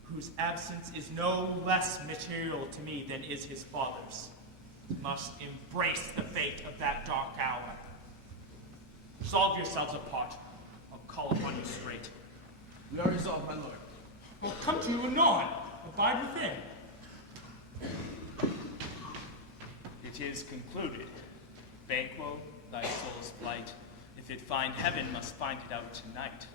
whose absence is no less material to me than is his father's, must embrace the fate of that dark hour. Solve yourselves apart. I'll call upon you straight. We are resolved, my lord. Well, come to you anon. Abide within. It is concluded. Banquo, thy soul's flight, if it find heaven, must find it out tonight.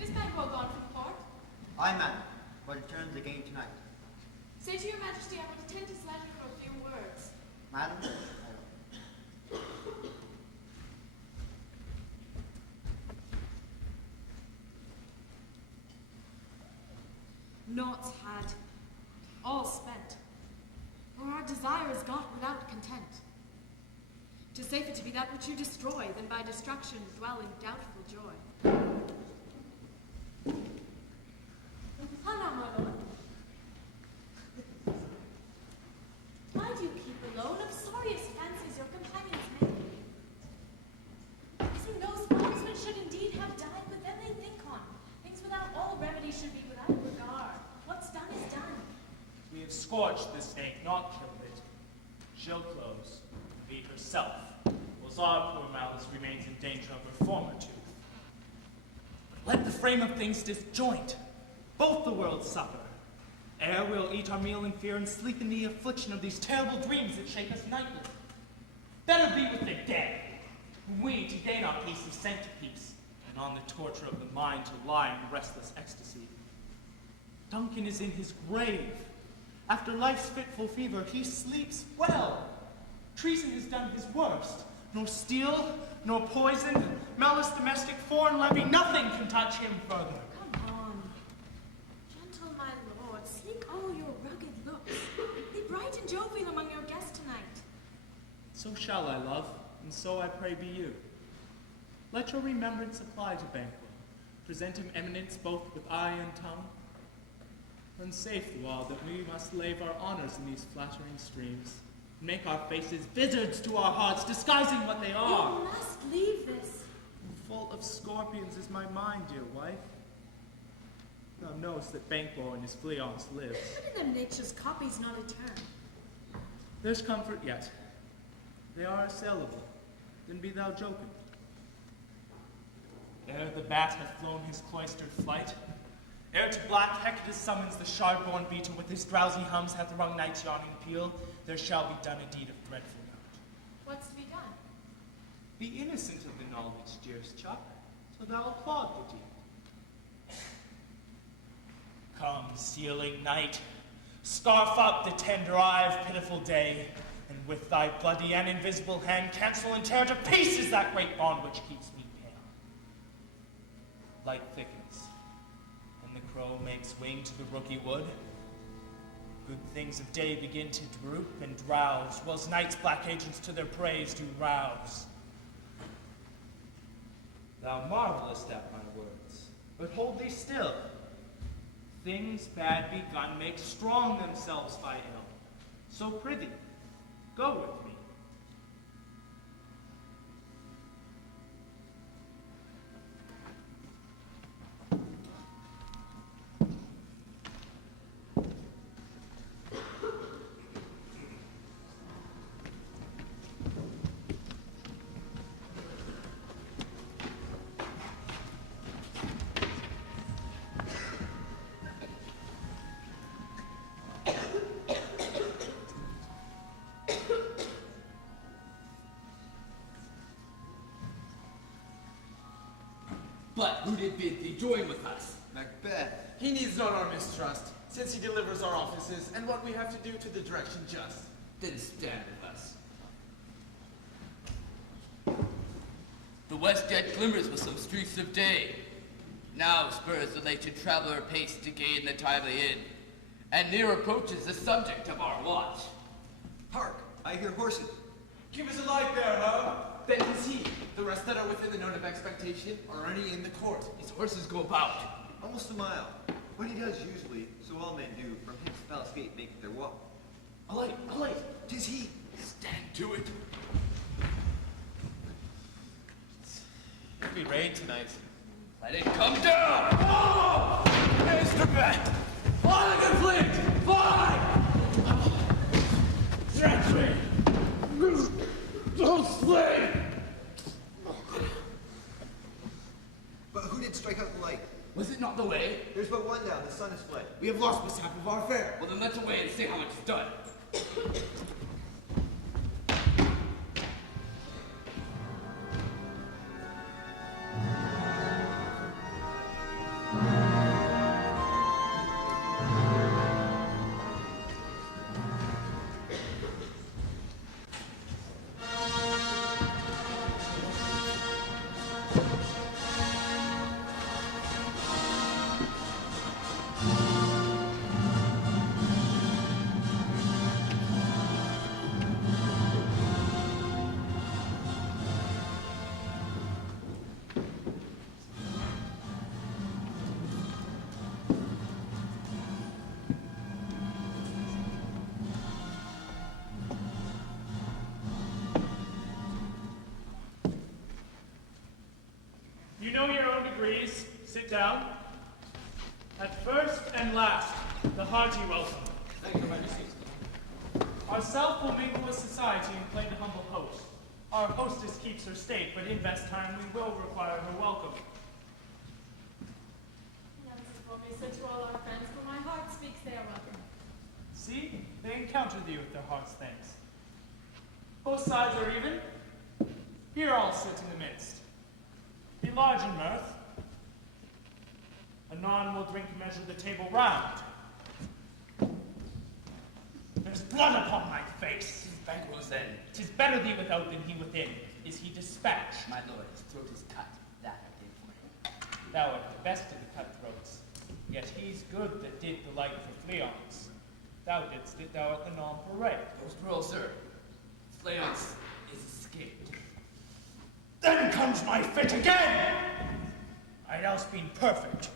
Is Banquo gone from port? Aye, madam, but it turns again tonight. Say to your majesty I would attend his leisure for a few words. Madam, I will. Naught's had, all spent, or our desire is got without content. 'Tis safer to be that which you destroy than by destruction dwell in doubtful joy. How now, my lord? Why do you keep alone of sorriest fancies your companions make? Isn't those bondsmen should indeed have died, but then they think on things without all remedy should be without regard. What's done is done. We have scorched this snake, not killed it. She'll close, be herself, whilst our poor malice remains in danger of her former tooth. But let the frame of things disjoint. Both the worlds suffer. Ere we'll eat our meal in fear and sleep in the affliction of these terrible dreams that shake us nightly. Better be with the dead, whom we, to gain our peace, have sent to peace, and on the torture of the mind to lie in restless ecstasy. Duncan is in his grave. After life's fitful fever, he sleeps well. Treason has done his worst. Nor steel, nor poison, malice domestic, foreign levy, nothing can touch him further. Come on. Gentle my lord, sleek all your rugged looks. Be bright and jovial among your guests tonight. So shall I, love, and so I pray be you. Let your remembrance apply to Banquo. Present him eminence both with eye and tongue. Unsafe the while that we must lave our honors in these flattering streams, and make our faces vizards to our hearts, disguising what they are. You must leave this. Full of scorpions is my mind, dear wife. Thou knowest that Banquo and his Fleance lives. Even them nature's copies not eternal. There's comfort yet. They are assailable. Then be thou joking. Ere the bat hath flown his cloistered flight, ere to black Hecate summons the shard-born beetle with his drowsy hums hath rung night's yawning peal, there shall be done a deed of dreadful note. What's to be done? Be innocent of the knowledge, dearest Chuck, till thou applaud the deed. Come, stealing night, scarf up the tender eye of pitiful day, and with thy bloody and invisible hand cancel and tear to pieces that great bond which keeps me pale. Light thickens, and the crow makes wing to the rooky wood. Good things of day begin to droop and drowse, whilst night's black agents to their praise do rouse. Thou marvelest at my words, but hold thee still. Things bad begun make strong themselves by ill. So prithee, go with me. But who did bid thee join with us? MacBeth. He needs not our mistrust. since he delivers our offices and what we have to do to the direction just. Then stand with us. The west yet glimmers with some streaks of day. Now spurs the lated traveler pace to gain the timely inn, and near approaches the subject of our watch. Hark! I hear horses. Give us a light there, huh? Then 'tis he. The rest that are within the note of expectation are already in the court. His horses go about. Almost a mile. What he does usually, so all men do, from hence Palace Gate make their walk. A light! 'Tis he. Stand to it. It'll be rain tonight. Let it come down! Oh! Instrument! Fly the fleet! Fly! Treachery! Don't slay! But who did strike out the light? Was it not the way? There's but one now, the sun has fled. We have lost mishap of our fare. Well, then let's away and see how it's done. You know your own degrees. Sit down. At first and last, the hearty welcome. Thank you, Majesty. Ourself will mingle with society and play the humble host. Our hostess keeps her state, but in best time we will require her welcome. Now, Mrs. Bowman said to all our friends, for my heart speaks they are welcome. See, they encounter thee with their heart's thanks. Both sides are even. Here I'll sit in the midst. Be large in mirth. Anon will drink measure the table round. There's blood upon my face. 'Tis Banquo's then. 'Tis better thee without than he within. Is he dispatched? My lord, his throat is cut. That I did for him. Thou art the best of the cutthroats. Yet he's good that did the like for Fleance. Thou didst it, thou art the non-parade. Post roll, sir. Fleance is escaped. Then comes my fit again! I'd else been perfect.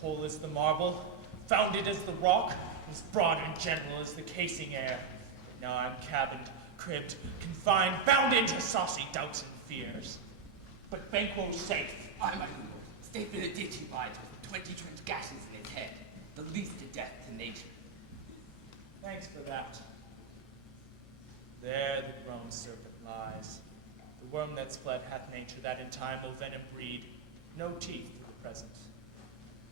Whole as the marble, founded as the rock, as broad and gentle as the casing air. Now I'm cabined, cribbed, confined, bound into saucy doubts and fears. But Banquo's safe. Aye, my lord. Safe in a ditch he bides with 20 trench gashes in his head. The least a death to nature. Thanks for that. There the grown serpent lies. The worm that's fled hath nature that in time will venom breed. No teeth for the present.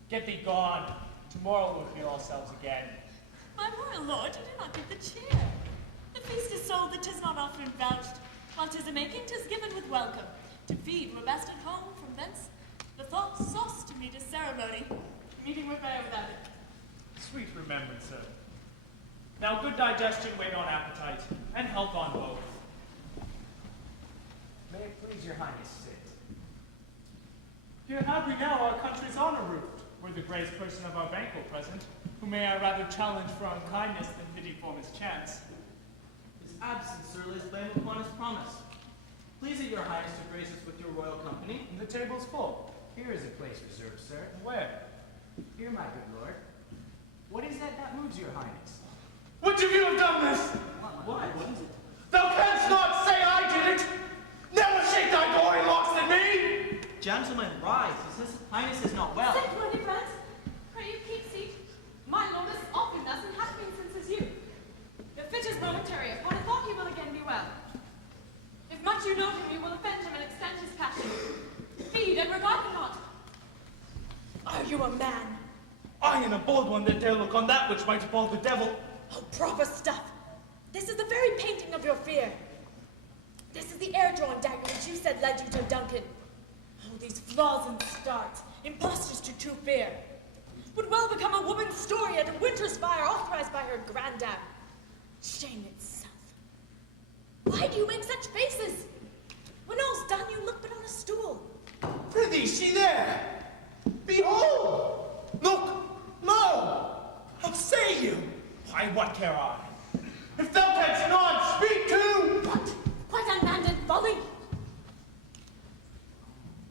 Get thee gone. Tomorrow we'll feel ourselves again. My royal lord, you do not get the cheer. The feast is sold that 'tis not often vouched. While 'tis a making, 'tis given with welcome. To feed were best at home, from thence the thought sauce to meet a ceremony. Meeting were fair without it. Sweet remembrance, sir. Now good digestion wait on appetite, and health on both. May it please your highness sit. Here have we now our country's honor root, were the greatest person of our banquet present, who may I rather challenge for unkindness than pity for mischance. His absence, sir, lays blame upon his promise. Please it your highness to grace us with your royal company. And the table's full. Here is a place reserved, sir. Where? Here, my good lord. What is that moves your highness? Which of you have done this? What is it? Thou canst not say I did it! Never shake thy glory locks at me! Gentlemen, rise. His highness is not well. Sit, worthy friends. Pray you keep seat. My lord is often thus and hath been since his youth. The fit is momentary, upon a thought he will again be well. If much you note him, you will offend him and extend his passion. Feed and regard him not. Are you a man? I am a bold one that dare look on that which might appall the devil. Oh, proper stuff. This is the very painting of your fear. This is the air-drawn dagger which you said led you to Duncan. Oh, these flaws and starts, impostors to true fear. would well become a woman's story at a winter's fire authorized by her granddam. Shame itself. Why do you make such faces? When all's done, you look but on a stool. Prithee, see there! Behold! Look! Lo! How say you? Why, what care I? If thou canst not, speak to! What? Quite unmanned and folly?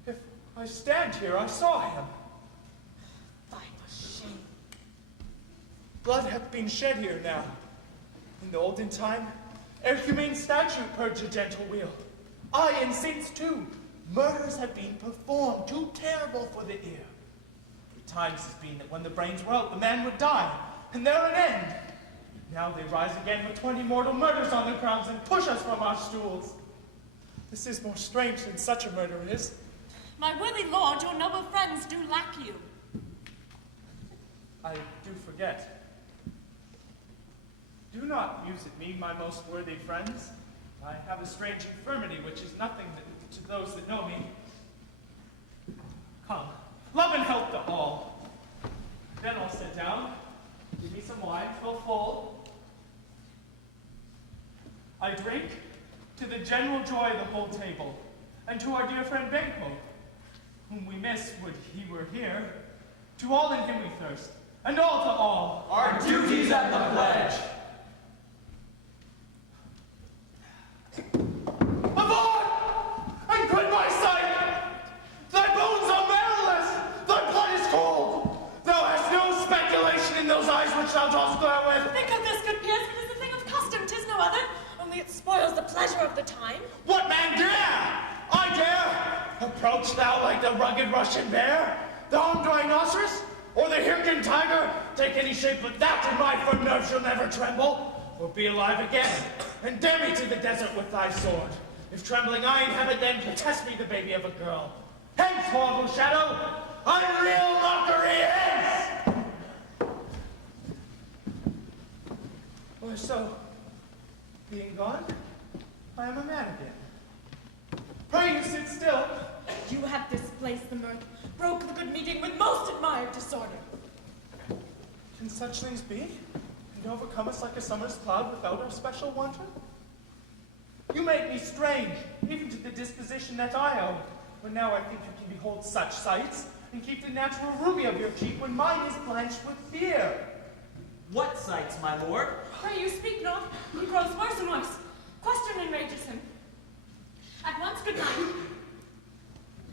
If I stand here, I saw him. Fie for shame. Blood hath been shed here now. In the olden time, ere humane statute purged a gentle wheel. Aye, and since too, murders have been performed, too terrible for the ear. The times has been that when the brains were out, the man would die, and there an end. Now they rise again with 20 mortal murders on their crowns and push us from our stools. This is more strange than such a murder is. My worthy lord, your noble friends do lack you. I do forget. Do not muse at me, my most worthy friends. I have a strange infirmity which is nothing to those that know me. Come, love and help to all. Then I'll sit down, give me some wine, fill full. I drink to the general joy of the whole table, and to our dear friend Banquo, whom we miss would he were here. To all in him we thirst, and all to all. Our duties at the pledge. Avaunt! And quit my sight! Thy bones are marrowless, thy blood is cold. Thou hast no speculation in those eyes which thou dost glare with. Think of this, good peers, it is a thing of custom, 'tis no other. Only it spoils the pleasure of the time. What man dare? I dare! Approach thou like the rugged Russian bear, the armed rhinoceros, or the Hirkin tiger. Take any shape but that, and my firm nerve shall never tremble, or be alive again, and dare me to the desert with thy sword. If trembling I inhabit, then contest me the baby of a girl. Hence, horrible shadow, unreal mockery, hence! Or so, being gone, I am a man again. Pray you sit still. You have displaced the mirth, broke the good meeting with most admired disorder. Can such things be? And overcome us like a summer's cloud without our special wonder? You make me strange, even to the disposition that I own, when now I think you can behold such sights, and keep the natural ruby of your cheek when mine is blanched with fear. What sights, my lord? Pray you speak not. He grows worse and worse. Question enrages him. At once, good night.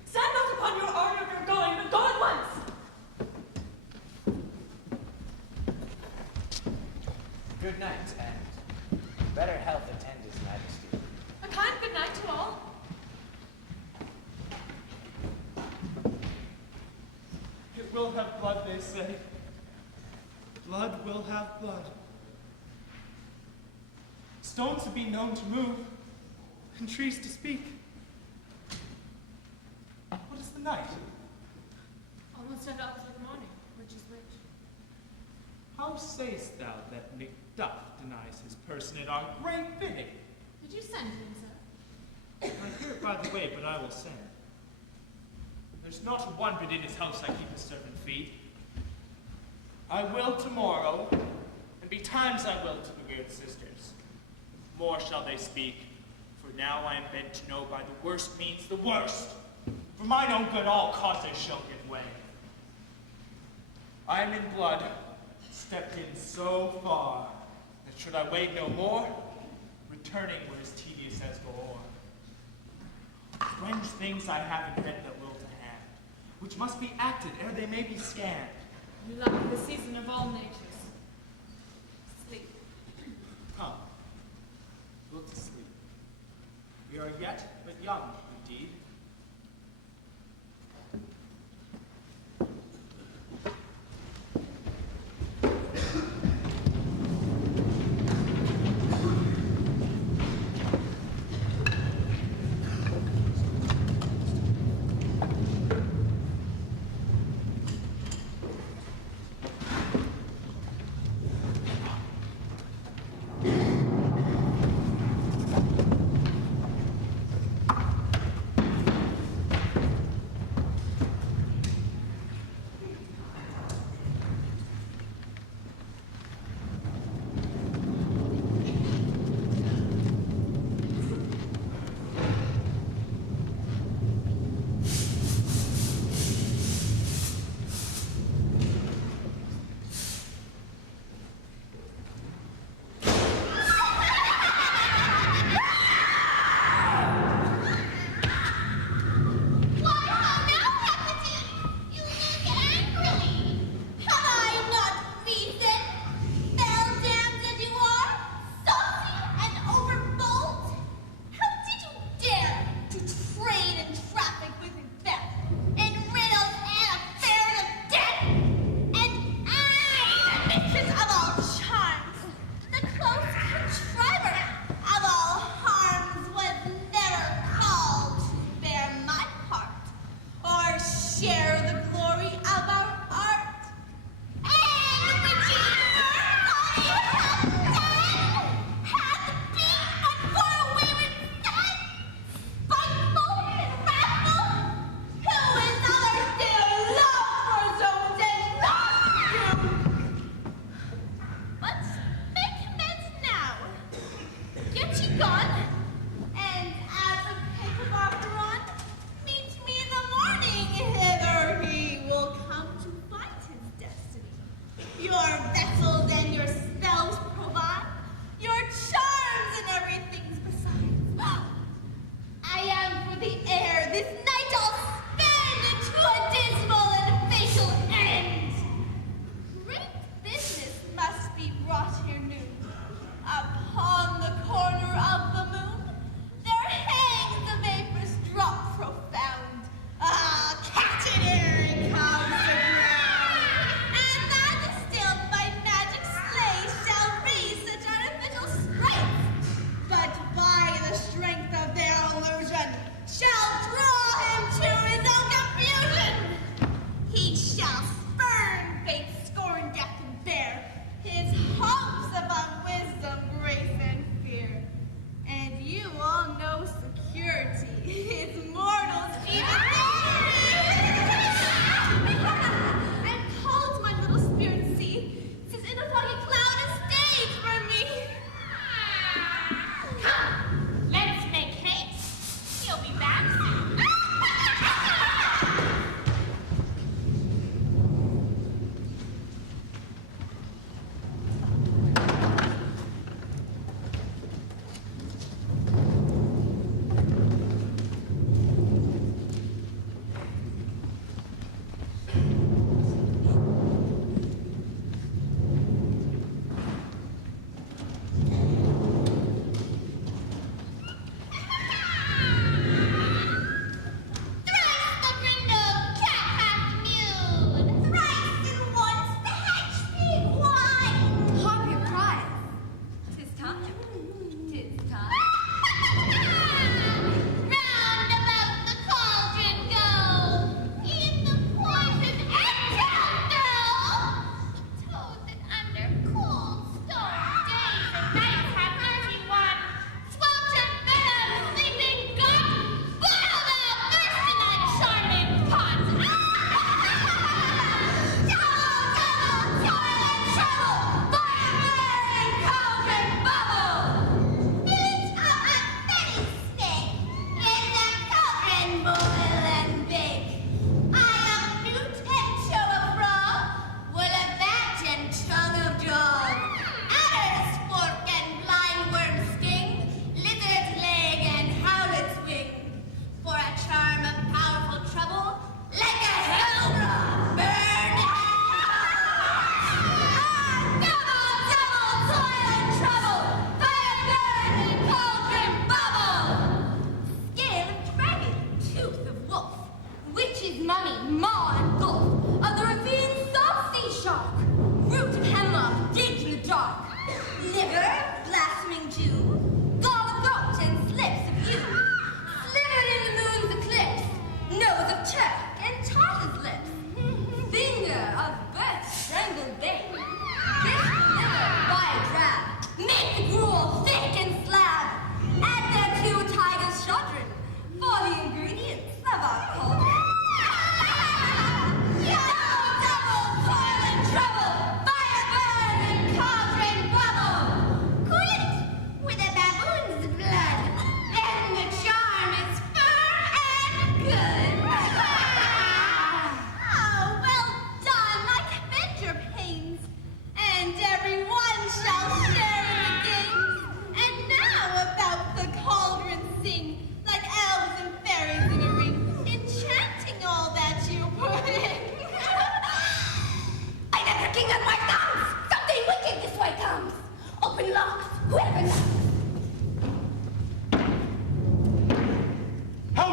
Stand not upon your order of your going, but go at once. Good night, and better health attend his majesty. A kind good night to all. It will have blood, they say. Blood will have blood. Stones to be known to move, and trees to speak. What is the night? Almost at hours of morning, which is which? How sayest thou that Macduff denies his person at our great bidding? Did you send him, sir? I hear it by the way, but I will send. There's not one but in his house I keep a servant feed. I will tomorrow, and betimes I will to the good sisters. More shall they speak, for now I am bent to know by the worst means the worst. For mine own good all causes shall give way. I am in blood, stepped in so far, that should I wait no more, returning were as tedious as galore. Strange things I have in head that will to hand, which must be acted ere they may be scanned. You lack the season of all natures. Sleep. Come, go to sleep. We are yet but young, indeed.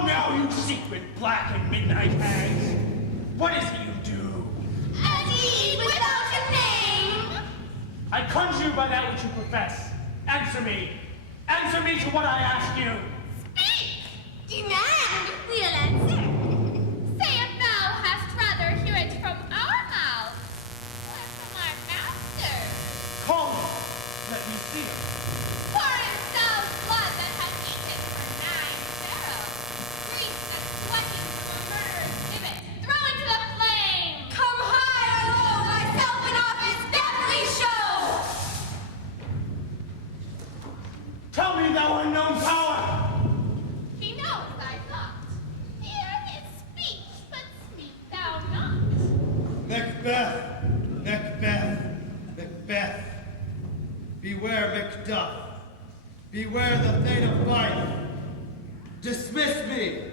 now, you secret black and midnight hags! What is it you do? A deed without a name! I conjure you by that which you profess. Answer me! Answer me to what I ask you! Speak! Demand! We'll answer. Say if thou hast rather hear it from our mouth, or from our master. Come! Let me see it. For if thou blood that hath eaten for 9 pharaohs, grease that sweating from a murderous gibbet, throw into the flame! Come high or low, thyself in office deathly show! Tell me, thou unknown power! He knows thy thought. Hear his speech, but speak thou not. Macbeth, Macbeth, Macbeth. Beware Macduff. Beware the Thane of Fife. Dismiss me.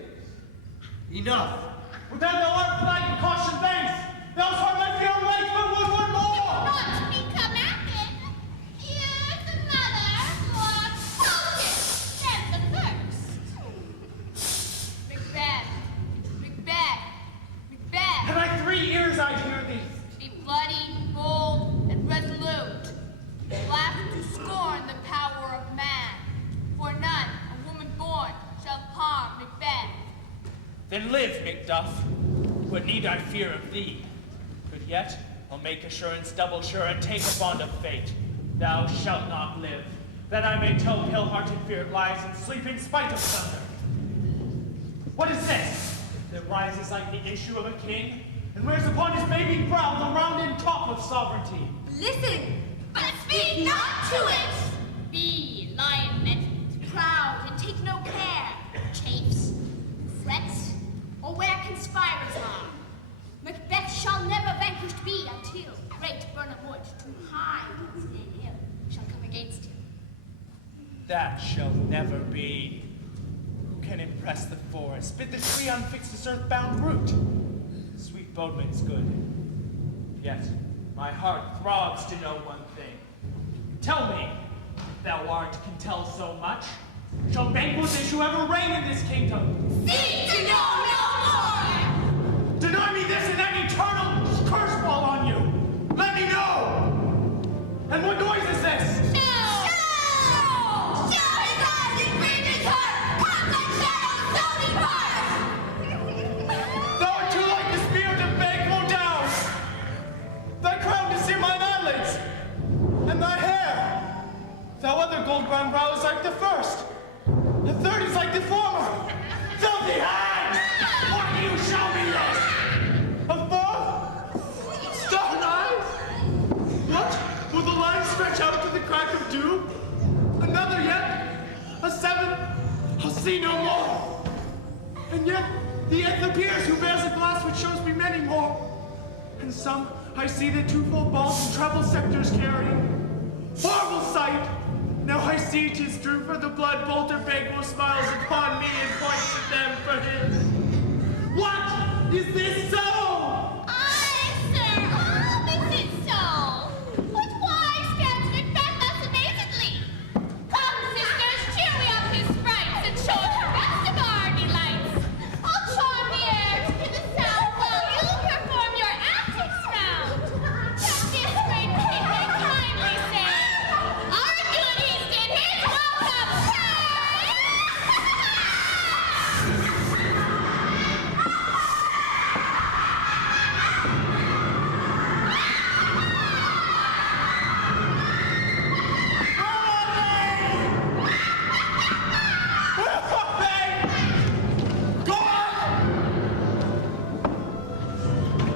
Enough. Without thou art flagging caution thanks, thou art my fear right, but would more! Not be commanded. Here's another more potent than the first. Macbeth, Macbeth, Macbeth. Have I 3 ears I hear thee? Be bloody, bold, and resolute. Laugh to scorn the power of man. For none, a woman born, shall harm Macbeth. Then live, Macduff. What need I fear of thee? But yet, I'll make assurance double sure and take a bond of fate. Thou shalt not live, that I may tell pale-hearted fear it lies and sleep in spite of thunder. What is this that rises like the issue of a king and wears upon his baby brow the rounded top of sovereignty? Listen, but speak not to it. Be lion-netted, proud, and take no care. Chafes, frets, or where conspirers are. Macbeth shall never vanquished be until great Burnham Wood to hide his dead hill shall come against him. That shall never be. Who can impress the forest, bid the tree unfix this earthbound root? Sweet Bodman's good. Yet my heart throbs to know one thing. Tell me, if thou art can tell so much, shall banquet issue ever reign in this kingdom? Seek to know no more! Deny me this and that eternal curse fall on you! Let me know! And what noise is this? Shout! Shout! Shout his eyes and grieve his heart! Come let shadows so depart! Thou art too like the spirit of Banquo down! Thy crown to sear mine eyelids! And thy hair! Thou other gold-crowned brow is like the first! The third is like the former! Filthy hag! What do you show me this? A fourth? Stone eyes? What? Will the line stretch out to the crack of doom? Another yet? A seventh? I'll see no more! And yet, the eighth appears who bears a glass which shows me many more. And some I see the twofold balls and treble scepters carrying. Horrible sight! Now I see 'tis true, for the blood bolter Banquo smiles upon me and points at them for his. What? Is this so? Aye, sir, all this is so. But why stands Macbeth thus amazedly? Come, sisters, cheer we up his sprites and show us the rest of our delights. I'll charm the air to the sound while you perform your antics round. That this great king may kindly say, our duties did his welcome pay.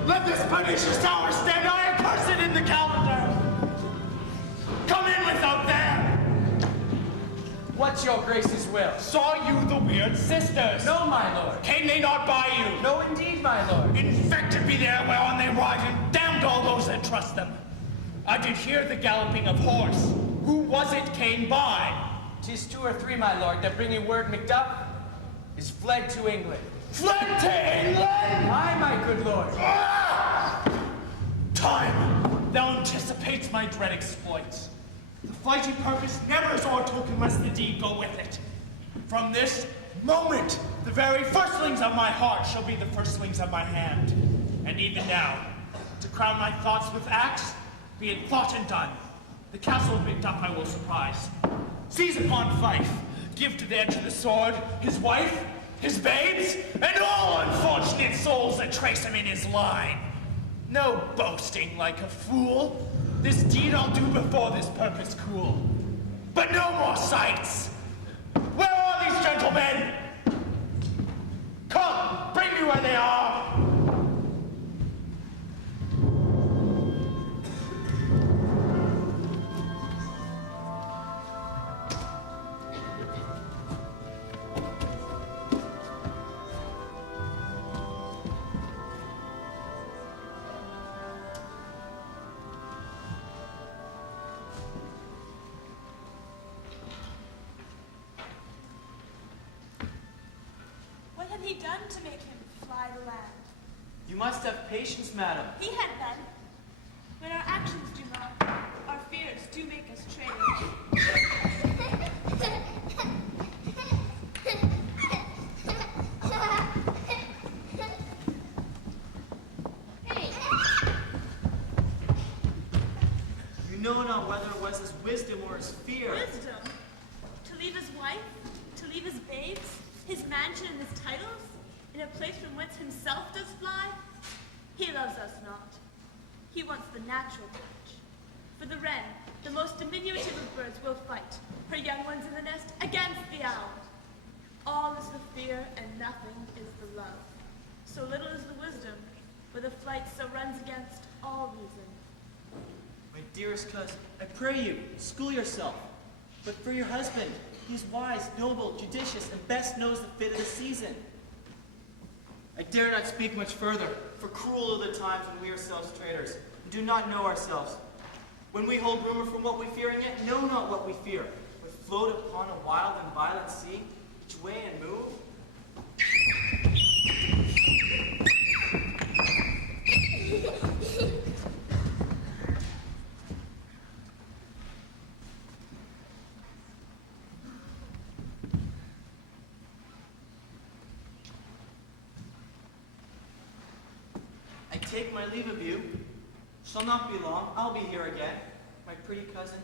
Let this pernicious hour stand iron cursed in the calendar! Come in without there! What's your grace's will? Saw you the weird sisters? No, my lord. Came they not by you? No, indeed, my lord. Infected be there whereon they ride, and damned all those that trust them. I did hear the galloping of horse. Who was it came by? 'Tis 2 or 3, my lord, that bring you word Macduff is fled to England. Fled to England? Aye, my good lord. Ah! Time! Thou anticipates my dread exploits. The flighty purpose never is o'ertook unless the deed go with it. From this moment, the very firstlings of my heart shall be the firstlings of my hand. And even now, to crown my thoughts with acts, be it thought and done, the castle of Macduff I will surprise. Seize upon Fife, give to the edge of the sword his wife, his babes, and all unfortunate souls that trace him in his line. No boasting like a fool. This deed I'll do before this purpose cool. But no more sights. Where are these gentlemen? Come, bring me where they are. What had he done to make him fly the land? You must have patience, madam. He had then. When our actions do not, our fears do make us traitors. You know not whether it was his wisdom or his fear. Wisdom? To leave his wife? To leave his babes? His mansion and his titles? In a place from whence himself does fly? He loves us not. He wants the natural touch. For the wren, the most diminutive of birds, will fight, her young ones in the nest, against the owl. All is the fear, and nothing is the love. So little is the wisdom, for the flight so runs against all reason. My dearest cousin, I pray you, school yourself. But for your husband, he's wise, noble, judicious, and best knows the fit of the season. I dare not speak much further, for cruel are the times when we ourselves traitors, and do not know ourselves. When we hold rumor from what we fear, and yet know not what we fear, but float upon a wild and violent sea, each way and move. I take my leave of you. Shall not be long. I'll be here again. My pretty cousin,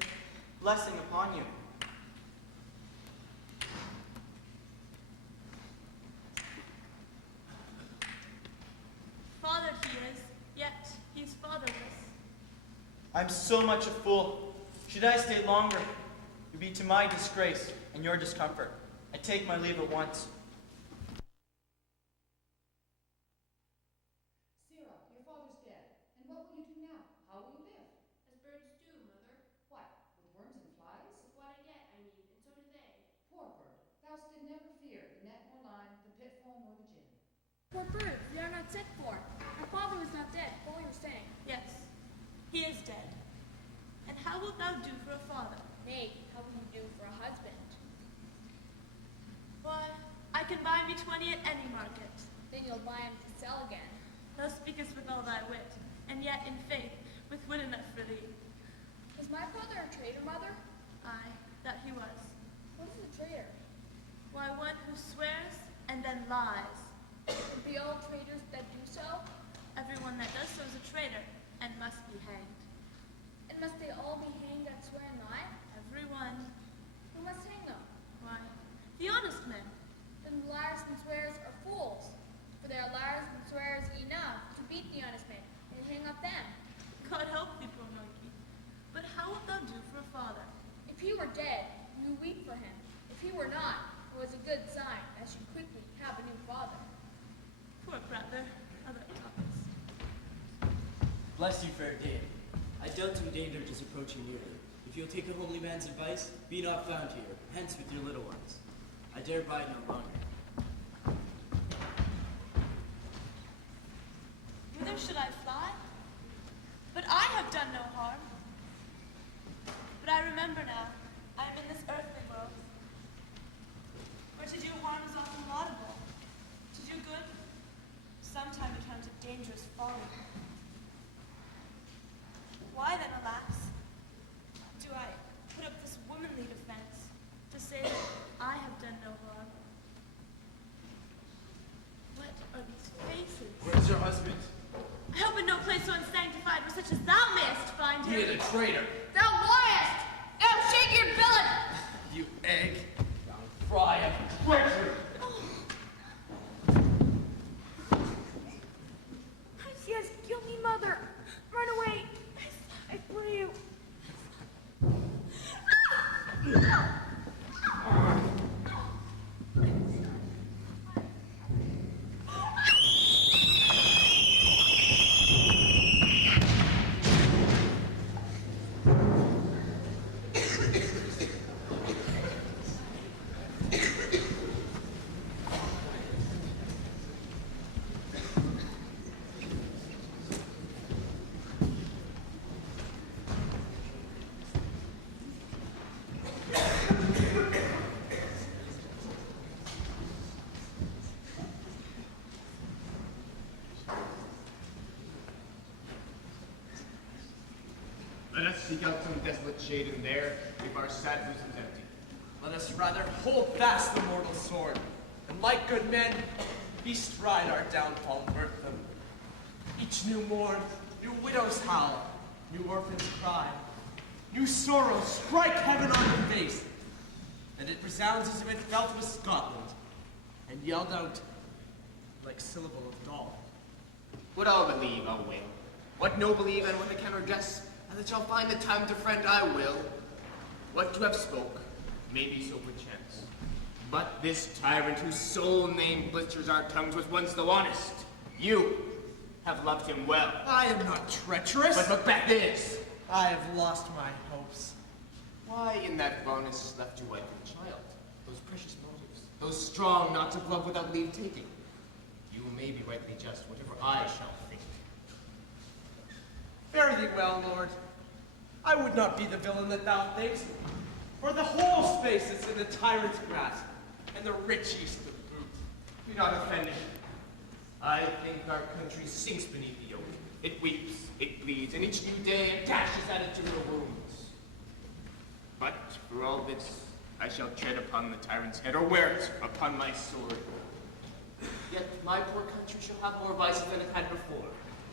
blessing upon you. Father he is, yet he's fatherless. I'm so much a fool. Should I stay longer, it would be to my disgrace and your discomfort. I take my leave at once. Poor birds, they are not sent for. Our father is not dead, what we were saying. Yes, he is dead. And how wilt thou do for a father? Nay, how will you do for a husband? Why, I can buy me 20 at any market. Then you'll buy him to sell again. Thou speakest with all thy wit, and yet in faith, with wit enough for thee. Was my father a traitor, mother? Aye, that he was. What is a traitor? Why, one who swears and then lies. Be all traitors that do so? Everyone that does so is a traitor, and must be hanged. And must they all be hanged that swear and lie? Everyone. Who must hang them? Why, the honest men. Then liars and swearers are fools, for there are liars and swearers enough to beat the honest men, and hang up them. God help thee, poor monkey. But how wilt thou do for a father? If he were dead, you weep for him. If he were not, it was a good sign, as you quickly have a new father. Poor brother, other topics. Bless you, fair dame. I doubt some danger is approaching nearly. If you'll take a homely man's advice, be not found here, hence with your little ones. I dare bide no longer. Whither should I fly? But I have done no harm. But I remember now, I am in this earthly world, where to do harm is often laudable. To do good, sometimes becomes a dangerous folly. Why then, alas, do I put up this womanly defense to say that I have done no harm? traitor! Thou liest! Thou shake your billet! You egg! Thou fry of treachery! Yes, kill me, mother. Run away. I pray you. Let us seek out some desolate shade in there, leave our sad bosoms empty. Let us rather hold fast the mortal sword, and like good men, bestride our downfall and birth them. Each new morn, new widows howl, new orphans cry, new sorrows strike heaven on the face, and it resounds as if it fell to Scotland, and yelled out like syllable of Gaul. What I'll believe, I will. What no believe and what I can redress, and that shall find the time to friend I will. What to have spoke, may be so perchance. But this tyrant whose sole name blisters our tongues was once the honest. You have loved him well. I am not treacherous. But Macbeth is. I have lost my hopes. Why in that bonus left you wife and child? Those precious motives, those strong knots of love without leave taking. You may be rightly just, whatever I shall think. Fare thee well, Lord. I would not be the villain that thou thinkst, for the whole space is in the tyrant's grasp, and the rich east of boot. Be not offended. I think our country sinks beneath the yoke. It weeps, it bleeds, and each new day it dashes at it to her wounds. But for all this, I shall tread upon the tyrant's head, or wear it upon my sword. Yet my poor country shall have more vices than it had before,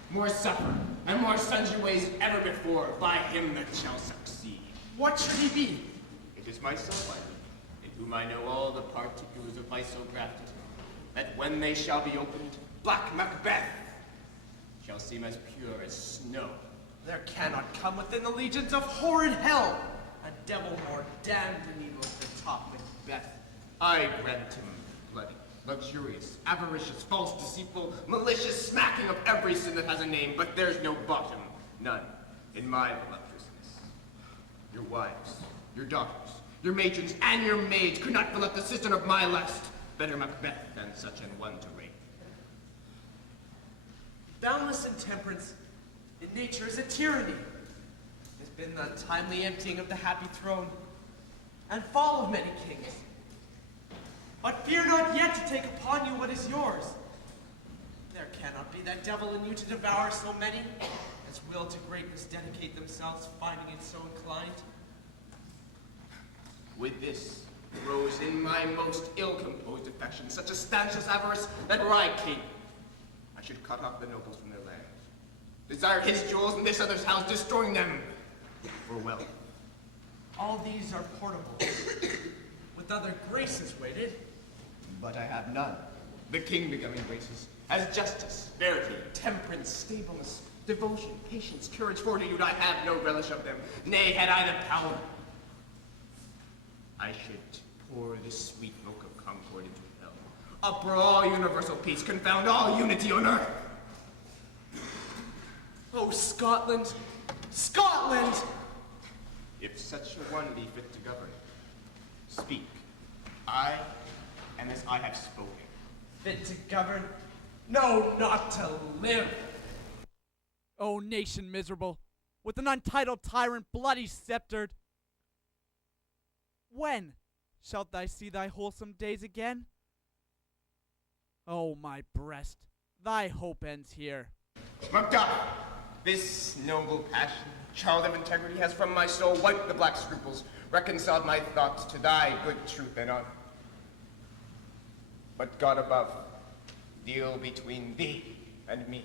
more suffer, and more sundry ways than ever before, by him that shall succeed. What should he be? It is myself, I mean, in whom I know all the particulars of my so grafted, that when they shall be opened, black Macbeth shall seem as pure as snow. There cannot come within the legions of horrid hell a devil more damned and evil than top Macbeth. I grant him bloody, luxurious, avaricious, false, deceitful, malicious, smacking of every sin that has a name, but there's no bottom, none, in my voluptuousness. Your wives, your daughters, your matrons, and your maids could not fill up the cistern of my lust. Better Macbeth than such an one to reign. Boundless intemperance in nature is a tyranny. Has been the timely emptying of the happy throne, and fall of many kings. But fear not yet to take upon you what is yours. There cannot be that devil in you to devour so many, as will to greatness dedicate themselves, finding it so inclined. With this rose in my most ill-composed affection such a stanchious avarice that were I king, I should cut off the nobles from their lands, desire his jewels in this other's house, destroying them for wealth. All these are portable, with other graces weighted. But I have none. The king becoming graces, as justice, verity, temperance, stableness, devotion, patience, courage, fortitude, I have no relish of them. Nay, had I the power, I should pour this sweet milk of concord into hell, uproar all universal peace, confound all unity on earth. Oh, Scotland! Scotland! If such a one be fit to govern, speak. I am as I have spoken. Fit to govern? No, not to live! O nation miserable, with an untitled tyrant bloody sceptered, when shalt thou see thy wholesome days again? O my breast, thy hope ends here. Macduff, this noble passion, child of integrity, has from my soul wiped the black scruples, reconciled my thoughts to thy good truth and honor. But God above, deal between thee and me.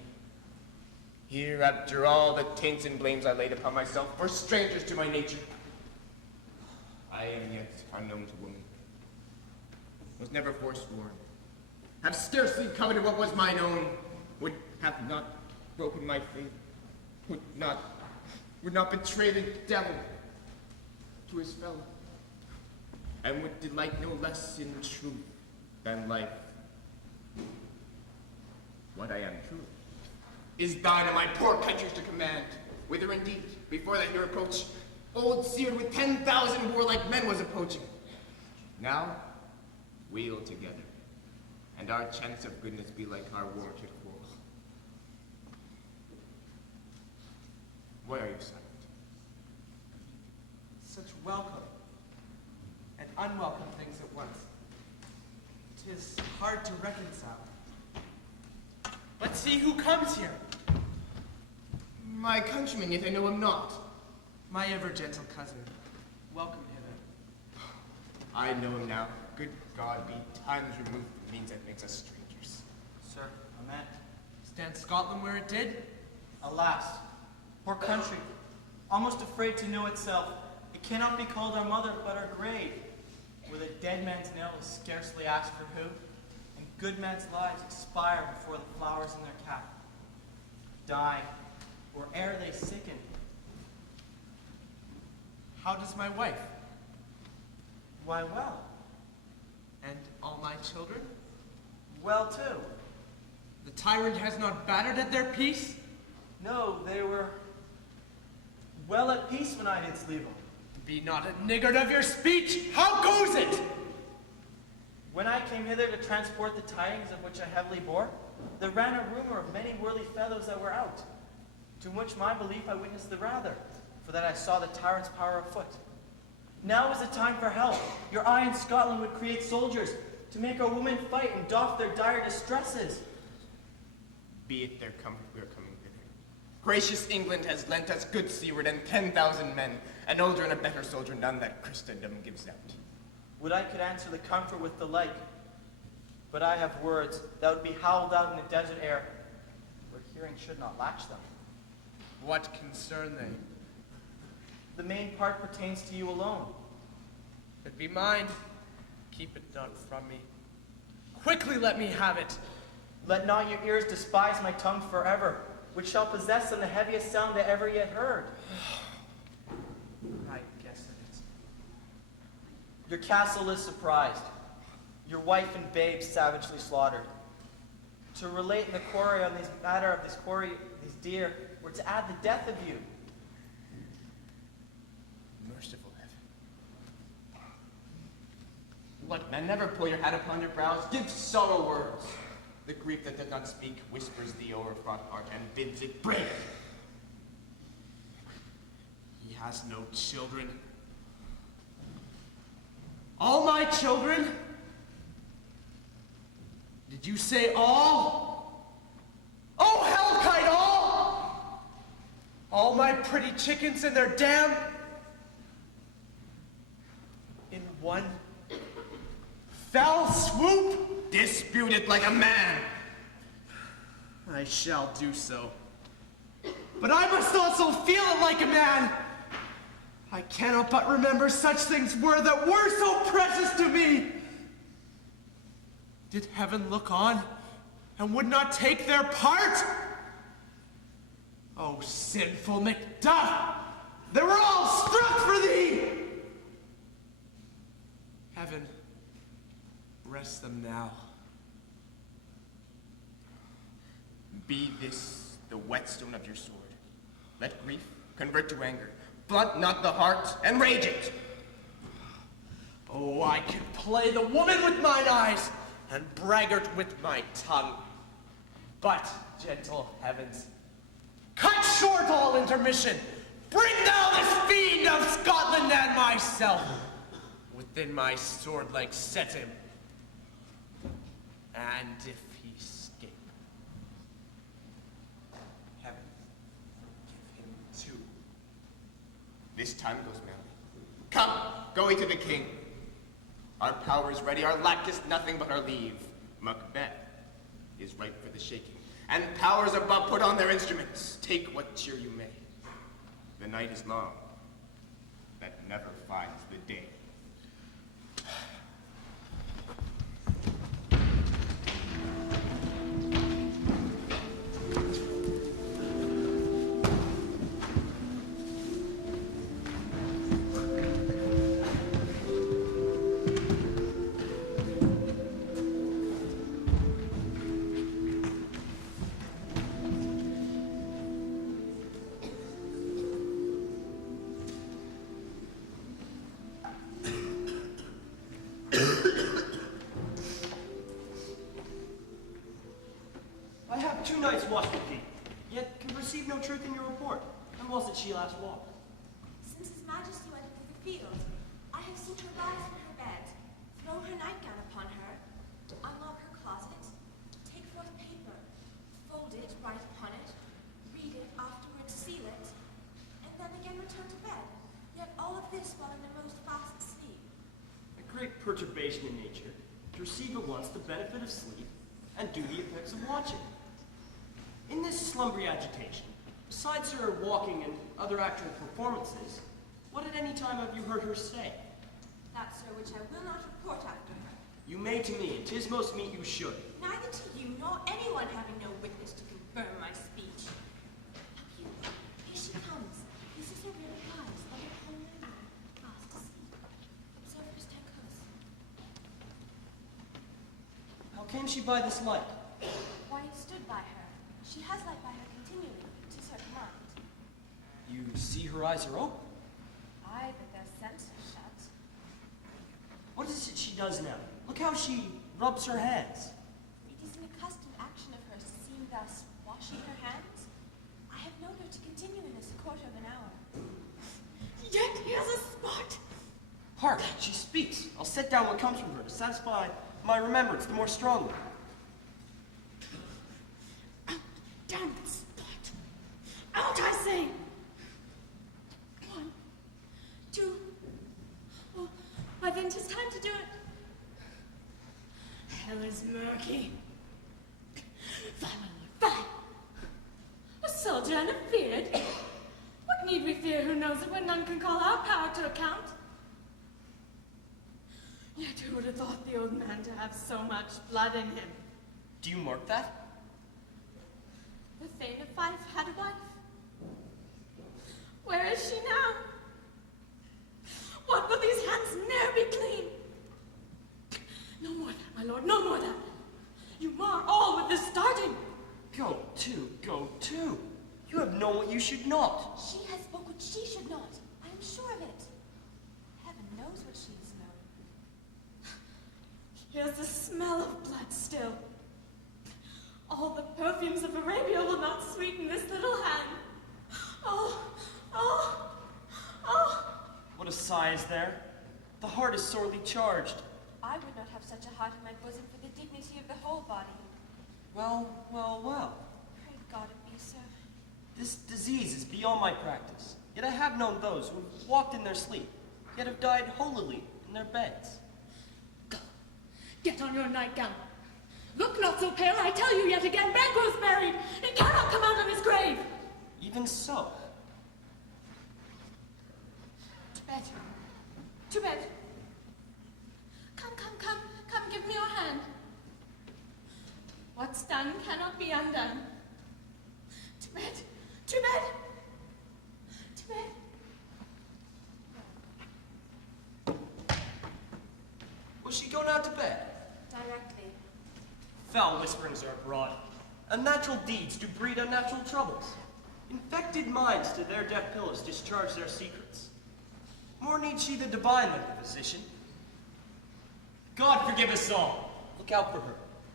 Here, after all the taints and blames I laid upon myself for strangers to my nature, I am yet unknown to woman. Was never forsworn. Have scarcely coveted what was mine own. Would have not broken my faith. Would not betray the devil to his fellow. And would delight no less in truth than life. What I am truly is thine and my poor country's to command. Whither indeed, before that your approach, old seared with 10,000 warlike men was approaching. Now, wheel together, and our chance of goodness be like our warranted quarrel. Why are you silent? Such welcome and unwelcome things at once. 'Tis hard to reconcile. Let's see who comes here. My countryman, yet I know him not. My ever-gentle cousin. Welcome hither. I know him now. Good God, be times removed from the means that makes us strangers. Sir, amen. Stand Scotland where it did? Alas, poor country, almost afraid to know itself, it cannot be called our mother but our grave, where the dead man's nail is scarcely asked for who, and good men's lives expire before the flowers in their cap, die, or ere they sicken. How does my wife? Why, well. And all my children? Well, too. The tyrant has not battered at their peace? No, they were well at peace when I didst leave them. Be not a niggard of your speech! How goes it? When I came hither to transport the tidings of which I heavily bore, there ran a rumor of many worthy fellows that were out, to which my belief I witnessed the rather, for that I saw the tyrant's power afoot. Now is the time for help. Your eye in Scotland would create soldiers to make our women fight and doff their dire distresses. Be it their comfort we are coming thither. Gracious England has lent us good seaward and 10,000 men, an older and a better soldier none that Christendom gives out. Would I could answer the comfort with the like, but I have words that would be howled out in the desert air, where hearing should not latch them. What concern they? The main part pertains to you alone. It be mine. Keep it not from me. Quickly let me have it. Let not your ears despise my tongue forever, which shall possess them the heaviest sound that ever yet heard. I guess it is. Your castle is surprised, your wife and babes savagely slaughtered. To relate in the quarry on this matter of this quarry, these deer, were to add the death of you. Merciful heaven. What, men, never pull your hat upon your brows? Give sorrow words. The grief that does not speak whispers the overfraught heart and bids it break. He has no children. All my children? Did you say all? Oh, hellkite, all! All my pretty chickens and their dam? In one fell swoop? Dispute it like a man. I shall do so. But I must also feel it like a man. I cannot but remember such things were that were so precious to me. Did heaven look on and would not take their part? Oh, sinful Macduff, they were all struck for thee. Heaven, rest them now. Be this the whetstone of your sword. Let grief convert to anger. Blunt not the heart and rage it. Oh, I can play the woman with mine eyes and braggart with my tongue. But, gentle heavens, cut short all intermission. Bring thou this fiend of Scotland and myself. Within my sword-length set him. And if he escape, heaven, give him too. This time goes merrily. Come, go we to the king. Our power is ready, our lack is nothing but our leave. Macbeth is ripe for the shaking, and powers above put on their instruments. Take what cheer you may. The night is long, that never finds the day. I have 2 nights watched with thee, yet can perceive no truth in your report. When was it she last walked? Since His Majesty went into the field, I have seen her rise from her bed, throw her nightgown upon her, unlock her closet, take forth paper, fold it, write upon it, read it, afterwards seal it, and then again return to bed. Yet all of this while in the most fast sleep. A great perturbation in nature, to receive at once the benefit of sleep and do the effects of watching. In this slumbery agitation, besides her walking and other actual performances, what at any time have you heard her say? That, sir, which I will not report after her. You may to me, and 'tis most meet you should. Neither to you nor anyone having no witness to confirm my speech. Up you, here she comes. This is her real eyes, like a homely woman, fast asleep. Observe her stand close. How came she by this light? Why you stood by her. She has light by her continually. 'Tis her command. You see her eyes are open. Aye, but their senses shut. What is it she does now? Look how she rubs her hands. It is an accustomed action of hers to seem thus washing her hands. I have known her to continue in this a quarter of an hour. Yet here's a spot. Hark, she speaks. I'll set down what comes from her to satisfy my remembrance the more strongly. Damn it, spot. Out, I say. 1, 2. Oh, why then 'tis time to do it. Hell is murky. Fie, my lord, fie. A soldier and a feared. What need we fear who knows it when none can call our power to account? Yet who would have thought the old man to have so much blood in him? Do you mark that? The Thane of Fife had a wife. Where is she now? What will these hands ne'er be clean? No more that, my lord, no more that. You mar all with this starting. Go to, go to. You have known what you should not. She has spoke what she should not. I am sure of it. Heaven knows what she has known. Here's the smell of blood still. All the perfumes of Arabia will not sweeten this little hand. Oh, oh, oh. What a sigh is there. The heart is sorely charged. I would not have such a heart in my bosom for the dignity of the whole body. Well, well, well. Pray God it be so. This disease is beyond my practice. Yet I have known those who have walked in their sleep, yet have died holily in their beds. Go, get on your nightgown. Look not so pale, I tell you yet again, Banquo's buried. He cannot come out of his grave. Even so. To bed. To bed. Come, give me your hand. What's done cannot be undone. To bed, to bed, to bed. Will she go now to bed? Directly. Foul whisperings are abroad. Unnatural deeds do breed unnatural troubles. Infected minds to their deaf pillows discharge their secrets. More needs she the divine than the physician. God forgive us all. Look out for her.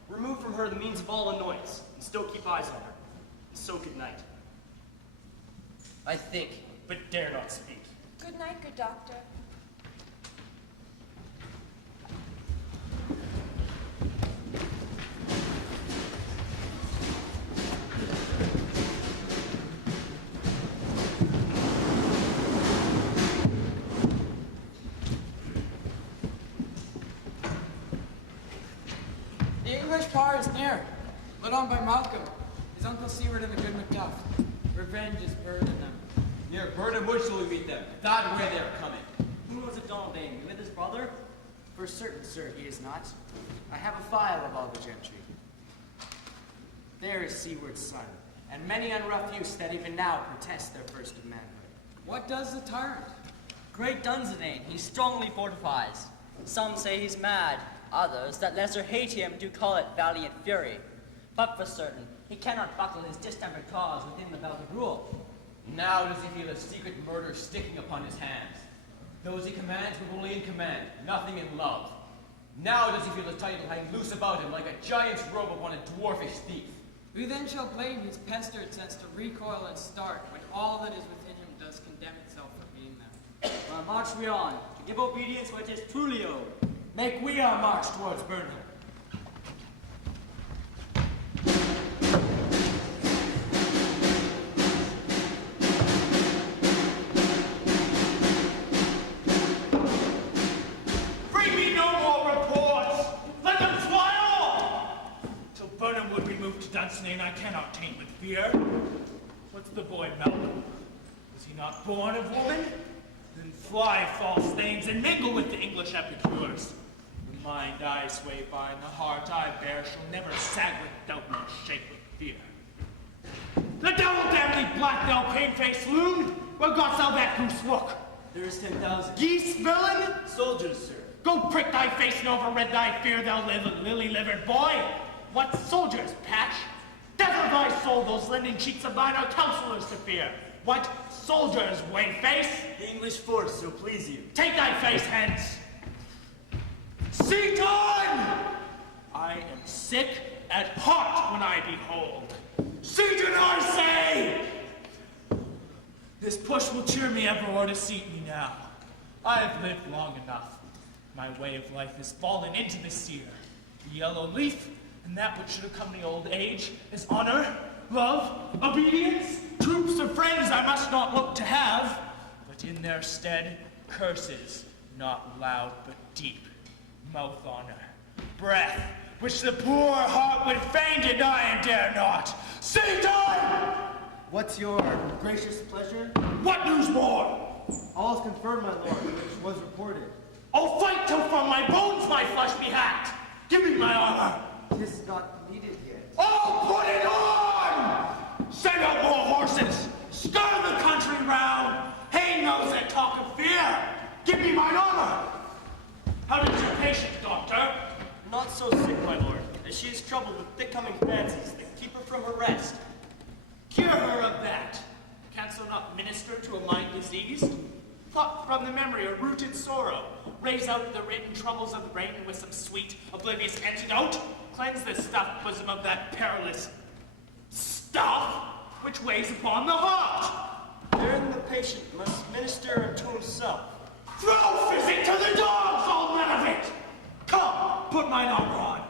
Remove from her the means of all annoyance, and still keep eyes on her. And so good night. I think, but dare not speak. Good night, good doctor. The English power is near, led on by Malcolm. It's Uncle Seward and the good Macduff. Revenge is burning them. Near Burnham Wood shall we meet them, that where they are coming. Who knows of Donald Dane? With his brother? For certain, sir, he is not. I have a file of all the gentry. There is Seward's son, and many unrough youths that even now protest their first of manhood. What does the tyrant? Great Dunsany, he strongly fortifies. Some say he's mad, others, that lesser hate him, do call it valiant fury. But for certain, he cannot buckle his distempered cause within the belt of rule. Now does he feel a secret murder sticking upon his hands. Those he commands but only in command, nothing in love. Now does he feel his title hang loose about him like a giant's robe upon a dwarfish thief. We then shall blame his pestered sense to recoil and start when all that is within him does condemn itself for being them. March we on, to give obedience where it is truly owed. Make we our march towards Burnham. Bring me no more reports! Let them fly off! Till Burnham would be moved to Dunsinane, I cannot taint with fear. What's the boy Malcolm? Was he not born of woman? Then fly false things and mingle with the English epicures. The mind I sway by and the heart I bear shall never sag with doubt nor shake with fear. The devil damn thee, black thou pain-faced loon! Where got thou that goose look? There's 10,000. Geese, villain! Soldiers, sir. Go prick thy face and overred thy fear, thou lily-livered boy! What soldiers, Patch? Death of thy soul, those lending cheeks of thine are counselors to fear. What soldiers, Wayface? The English force, so please you. Take thy face hence! Seaton! I am sick at heart when I behold. Seaton, I say! This push will cheer me ever or to seat me now. I have lived long enough. My way of life has fallen into the sear. The yellow leaf, and that which should accompany old age, is honor, love, obedience, troops of friends I must not look to have, but in their stead, curses, not loud but deep, mouth honor, breath, which the poor heart would fain deny and dare not. Seaton! What's your gracious pleasure? What news more? All is confirmed, my lord, which was reported. I'll fight till from my bones my flesh be hacked. Give me my armor. 'Tis not needed yet. Oh, put it on! Send out more horses. Stir the country round. Hang those that talk of fear. Give me mine armor. How does your patient, doctor? Not so sick, my lord, as she is troubled with thick-coming fancies that keep her from her rest. Cure her of that. Canst thou not minister to a mind diseased? Pluck from the memory a rooted sorrow. Raise out the written troubles of the brain with some sweet, oblivious antidote. Cleanse the stuffed bosom of that perilous stuff which weighs upon the heart. Therein the patient must minister unto himself. Throw physic to the dogs, all none of it! Come, put mine armor on.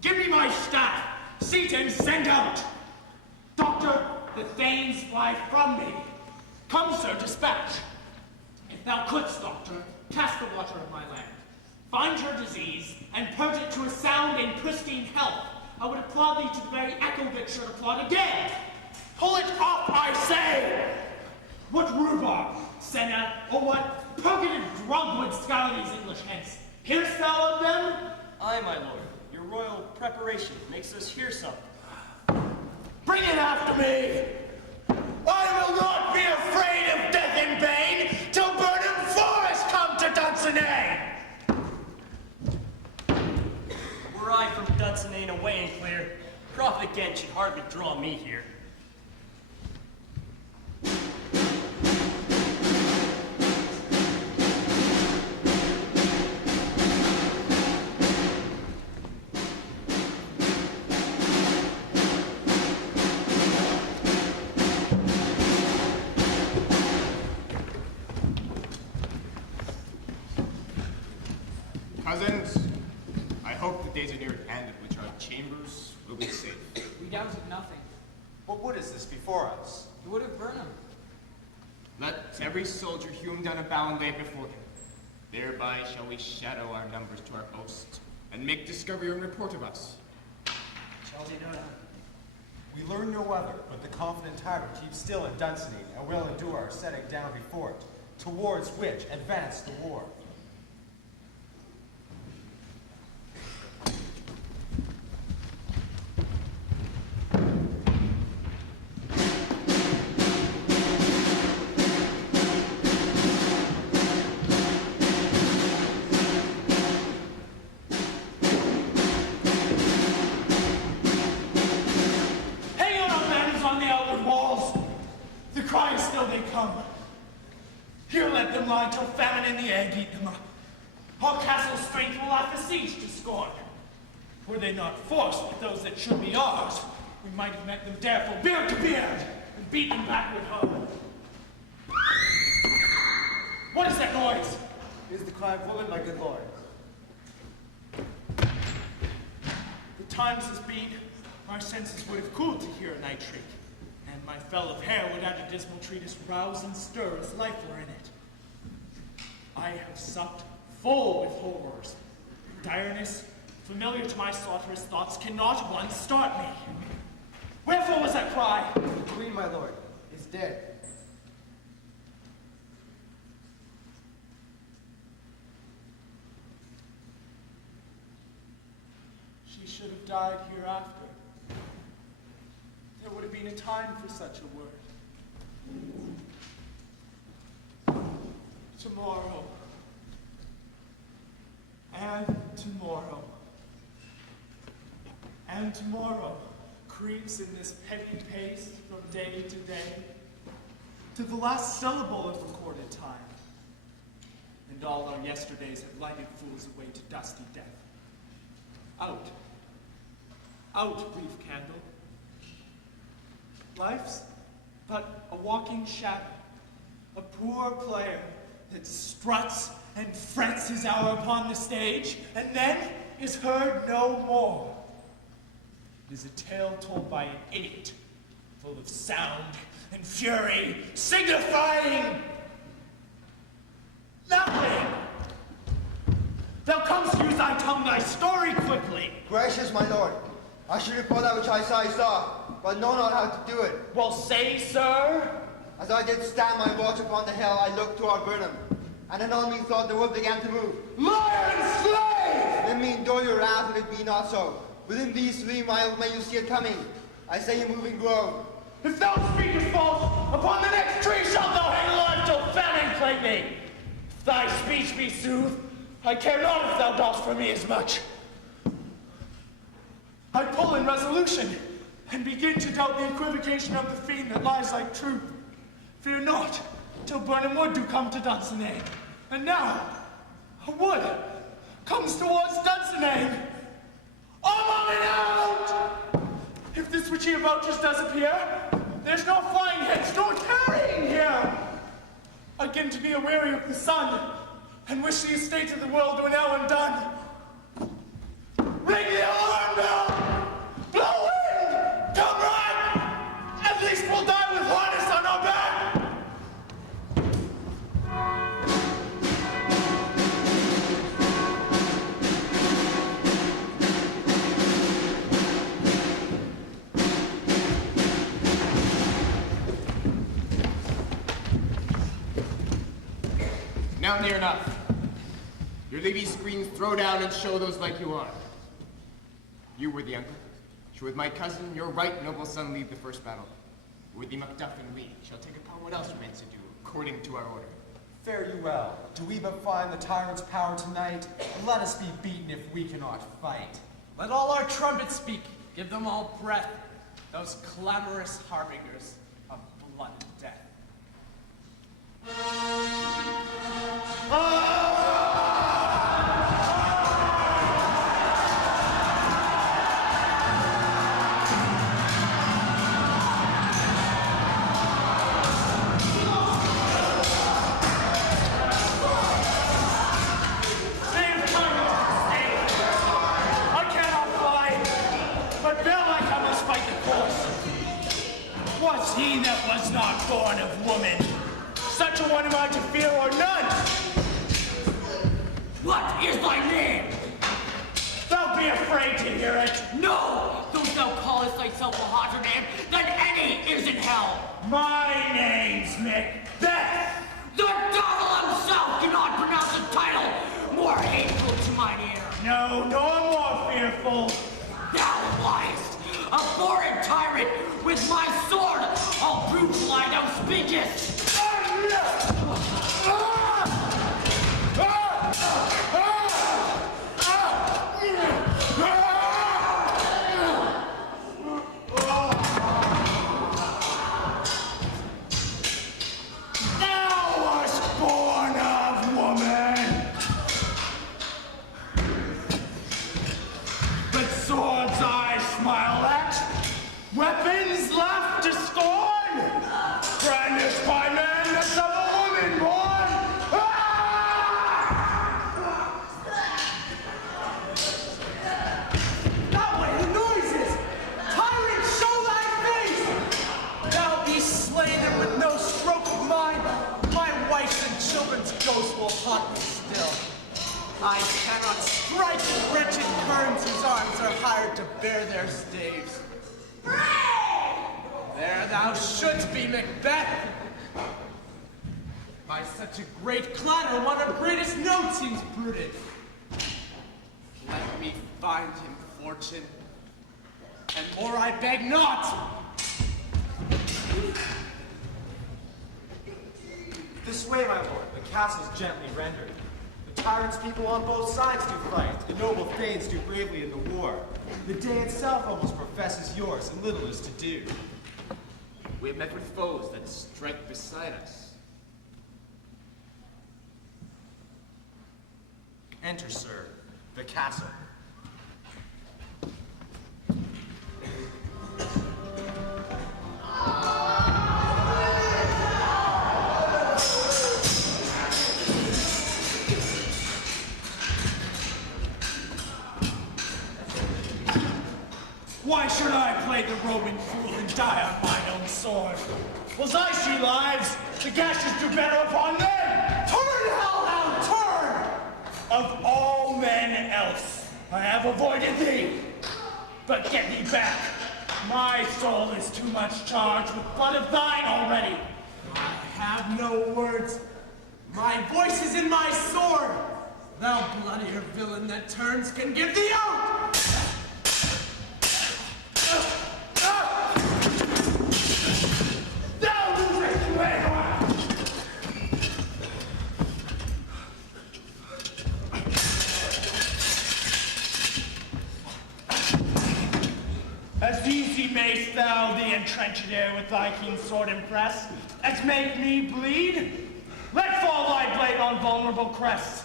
Give me my staff. Seaton, send out. Doctor, the thanes fly from me. Come, sir, dispatch. If thou couldst, doctor, cast the water of my land. Find her disease, and purge it to a sound and pristine health. I would applaud thee to the very echo of it should applaud again. Pull it off, I say! What rhubarb, senna, or what purgative drug would scour these English hence? Hearst thou of them? Aye, my lord. Your royal preparation makes us hear something. Bring it after me! I will not be afraid of death in vain till Burnham Forest come to Dunsinane! Were I from Dunsinane away and clear, profit again should hardly draw me here. Cousins, I hope the days are near at hand in which our chambers will be safe. We doubted nothing. What wood is this before us? The wood of Burnham. Let every soldier hew him down a ballandate before him. Thereby shall we shadow our numbers to our host, and make discovery and report of us. Shall we know now? We learn no other, but the confident tyrant keeps still in Dunsinane and will endure our setting down before it, towards which advance the war. Here let them lie till famine and the egg eat them up. Our castle's strength will laugh the siege to scorn. Were they not forced with those that should be ours, we might have met them dareful beard to beard and beat them backward home. What is that noise? It is the cry of woman, my good lord. The times has been, our senses would have cooled to hear a night shriek. And my fell of hair would add a dismal treatise rouse and stir as life were in it. I have supped full with horrors. Direness, familiar to my slaughterous thoughts, cannot once start me. Wherefore was that cry? The queen, my lord, is dead. She should have died hereafter. There would have been a time for such a word. Tomorrow. And tomorrow. And tomorrow creeps in this petty pace from day to day, to the last syllable of recorded time. And all our yesterdays have lighted fools away to dusty death. Out. Out, brief candle. Life's but a walking shadow, a poor player that struts and frets his hour upon the stage, and then is heard no more. It is a tale told by an idiot, full of sound and fury, signifying nothing. Thou comest to use thy tongue, thy story quickly. Gracious, my lord, I should report that which I saw, but know not how to do it. Well, say, sir. As I did stand my watch upon the hill, I looked toward Burnham, and anon methought the wood began to move. Liar and slave! Then me endure your wrath, if it be not so. Within these 3 miles may you see it coming. I say a moving grove. If thou speakest false, upon the next tree shalt thou hang alive till famine plague thee. If thy speech be sooth, I care not if thou dost for me as much. I pull in resolution, and begin to doubt the equivocation of the fiend that lies like truth. Fear not, till Burnham Wood do come to Dunsinane. And now, a wood comes towards Dunsinane. On and out! If this which ye about just does appear, there's no flying hence, nor tarrying here. I begin to be aweary of the sun, and wish the estate of the world were now undone. Ring the alarm bell! Blow wind! Come right! At least we'll die with harness on our back! Now near enough. Your lady's screens throw down and show those like you are. You were the uncle. Should with my cousin, your right noble son, lead the first battle. Worthy MacBeth and we shall take upon what else remains to do, according to our order. Fare you well. Do we but find the tyrant's power tonight? Let us be beaten if we cannot fight. Let all our trumpets speak. Give them all breath. Those clamorous harbingers of blood and death. Was he that was not born of woman? Such a one am I to fear or none. What is thy name? Don't be afraid to hear it. No! Those thou callest thyself a hotter name than any is in hell. My name's MacBeth. The devil himself cannot pronounce a title more hateful to mine ear. No, nor more fearful. Thou liest, a foreign tyrant. With my sword, I'll prove why thou speakest. Weapons left to scorn! Brandished by men that's of a woman born! That way, the noises! Tyrant, show thy face! Thou be slain, and with no stroke of mine, my wife's and children's ghosts will haunt me still. I cannot strike wretched kerns whose arms are hired to bear their staves. There thou shouldst be, MacBeth! By such a great clatter, one of greatest note seems brooded. Let me find him, fortune, and more I beg not! This way, my lord. The castle's gently rendered. The tyrant's people on both sides do fight. The noble thanes do bravely in the war. The day itself almost professes yours, and little is to do. We have met with foes that strike beside us. Enter, sir, the castle. Why should I play the Roman fool and die on mine own sword? Was I she lives, the gashes do better upon them. Turn, hellhound, turn! Of all men else, I have avoided thee. But get thee back. My soul is too much charged with blood of thine already. I have no words. My voice is in my sword. Thou bloodier villain that turns can give thee out! As easy mayst thou the entrenched air with thy keen sword impress, as make me bleed? Let fall thy blade on vulnerable crests.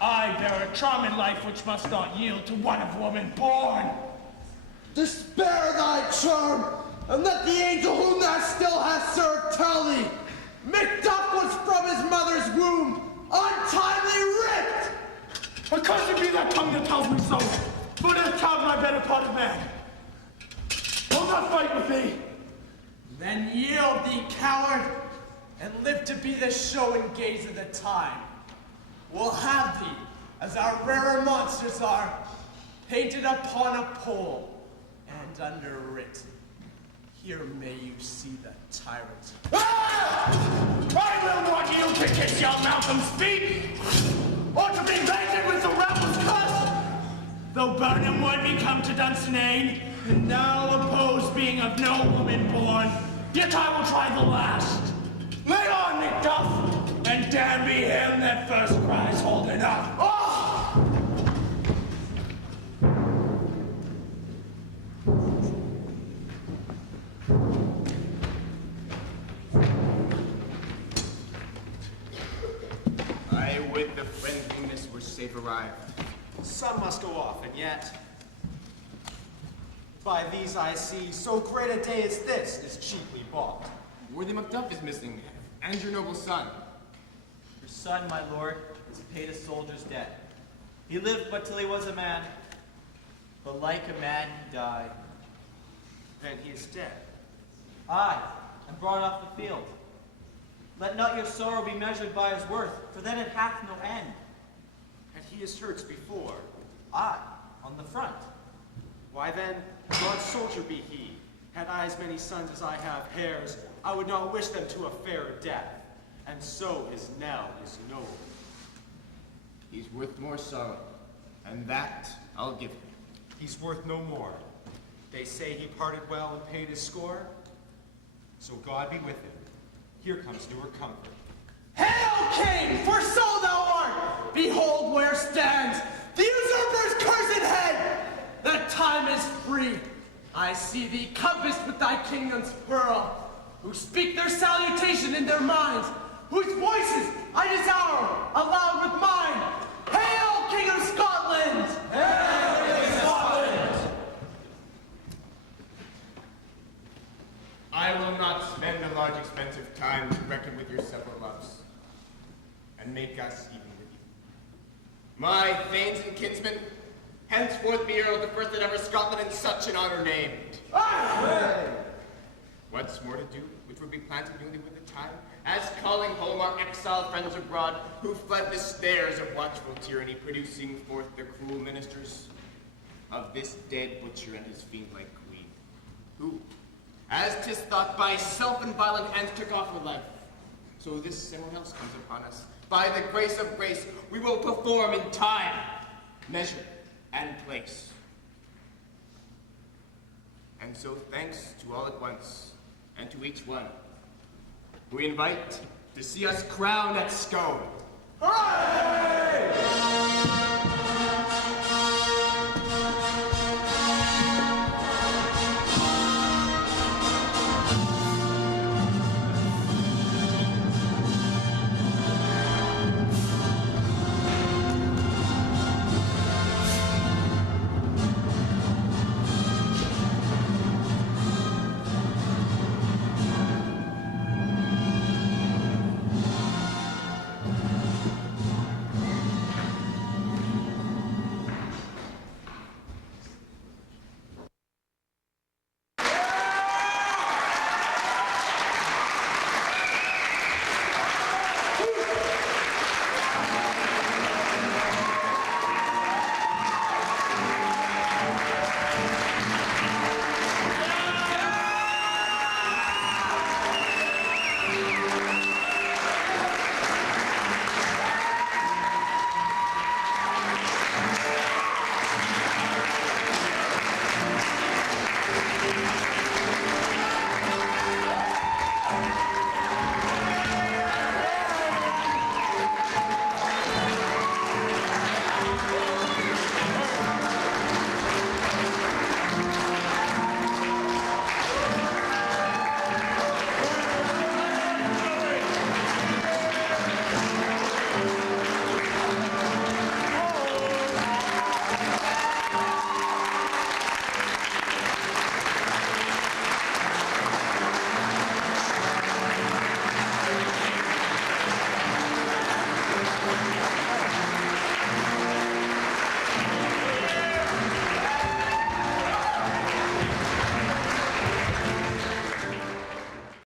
I bear a charm in life which must not yield to one of woman born. Despair thy charm, and let the angel whom thou still hast served tell thee, MacDuff was from his mother's womb, untimely ripped! Accursed be that tongue that tells me so, for it has cowed my better part of man. Will not fight with thee. Then yield thee, coward, and live to be the show and gaze of the time. We'll have thee, as our rarer monsters are, painted upon a pole, and underwritten. Here may you see the tyrant. Ah! I will want you to kiss young Malcolm's feet, or to be vented with the rebel's cuss. Though Burnham would be come to Dunsinane, and now oppose being of no woman born, yet I will try the last. Lay on, Macduff, and damn be him that first cries hold enough. Oh! I would the friendliness were safe arrived. Sun must go off, and yet, by these I see, so great a day as this is cheaply bought. Worthy Macduff is missing, and your noble son. Your son, my lord, has paid a soldier's debt. He lived but till he was a man, but like a man he died. Then he is dead. Aye, and brought off the field. Let not your sorrow be measured by his worth, for then it hath no end. And he has hurts before. Aye, on the front. Why then, God's soldier be he. Had I as many sons as I have hairs, I would not wish them to a fairer death. And so his knell is known. He's worth more sorrow, and that I'll give him. He's worth no more. They say he parted well and paid his score. So God be with him. Here comes newer comfort. Hail, King, for so thou art! Behold where stands the usurper's cursed head! The time is free. I see thee compassed with thy kingdom's pearl, who speak their salutation in their minds, whose voices I desire aloud with mine. Hail, King of Scotland! Hail, King of Scotland! I will not spend a large expense of time to reckon with your several loves, and make us even with you. My thanes and kinsmen, henceforth be Earl the first that ever Scotland in such an honor named. Aye. What's more to do, which would be planted newly with the time, as calling home our exiled friends abroad, who fled the stares of watchful tyranny, producing forth the cruel ministers of this dead butcher and his fiend-like queen, who, as 'tis thought, by self and violent hands took off her life. So this someone else comes upon us. By the grace of grace, we will perform in time, measure, and place. And so thanks to all at once, and to each one, we invite to see us crowned at Scone. Hooray!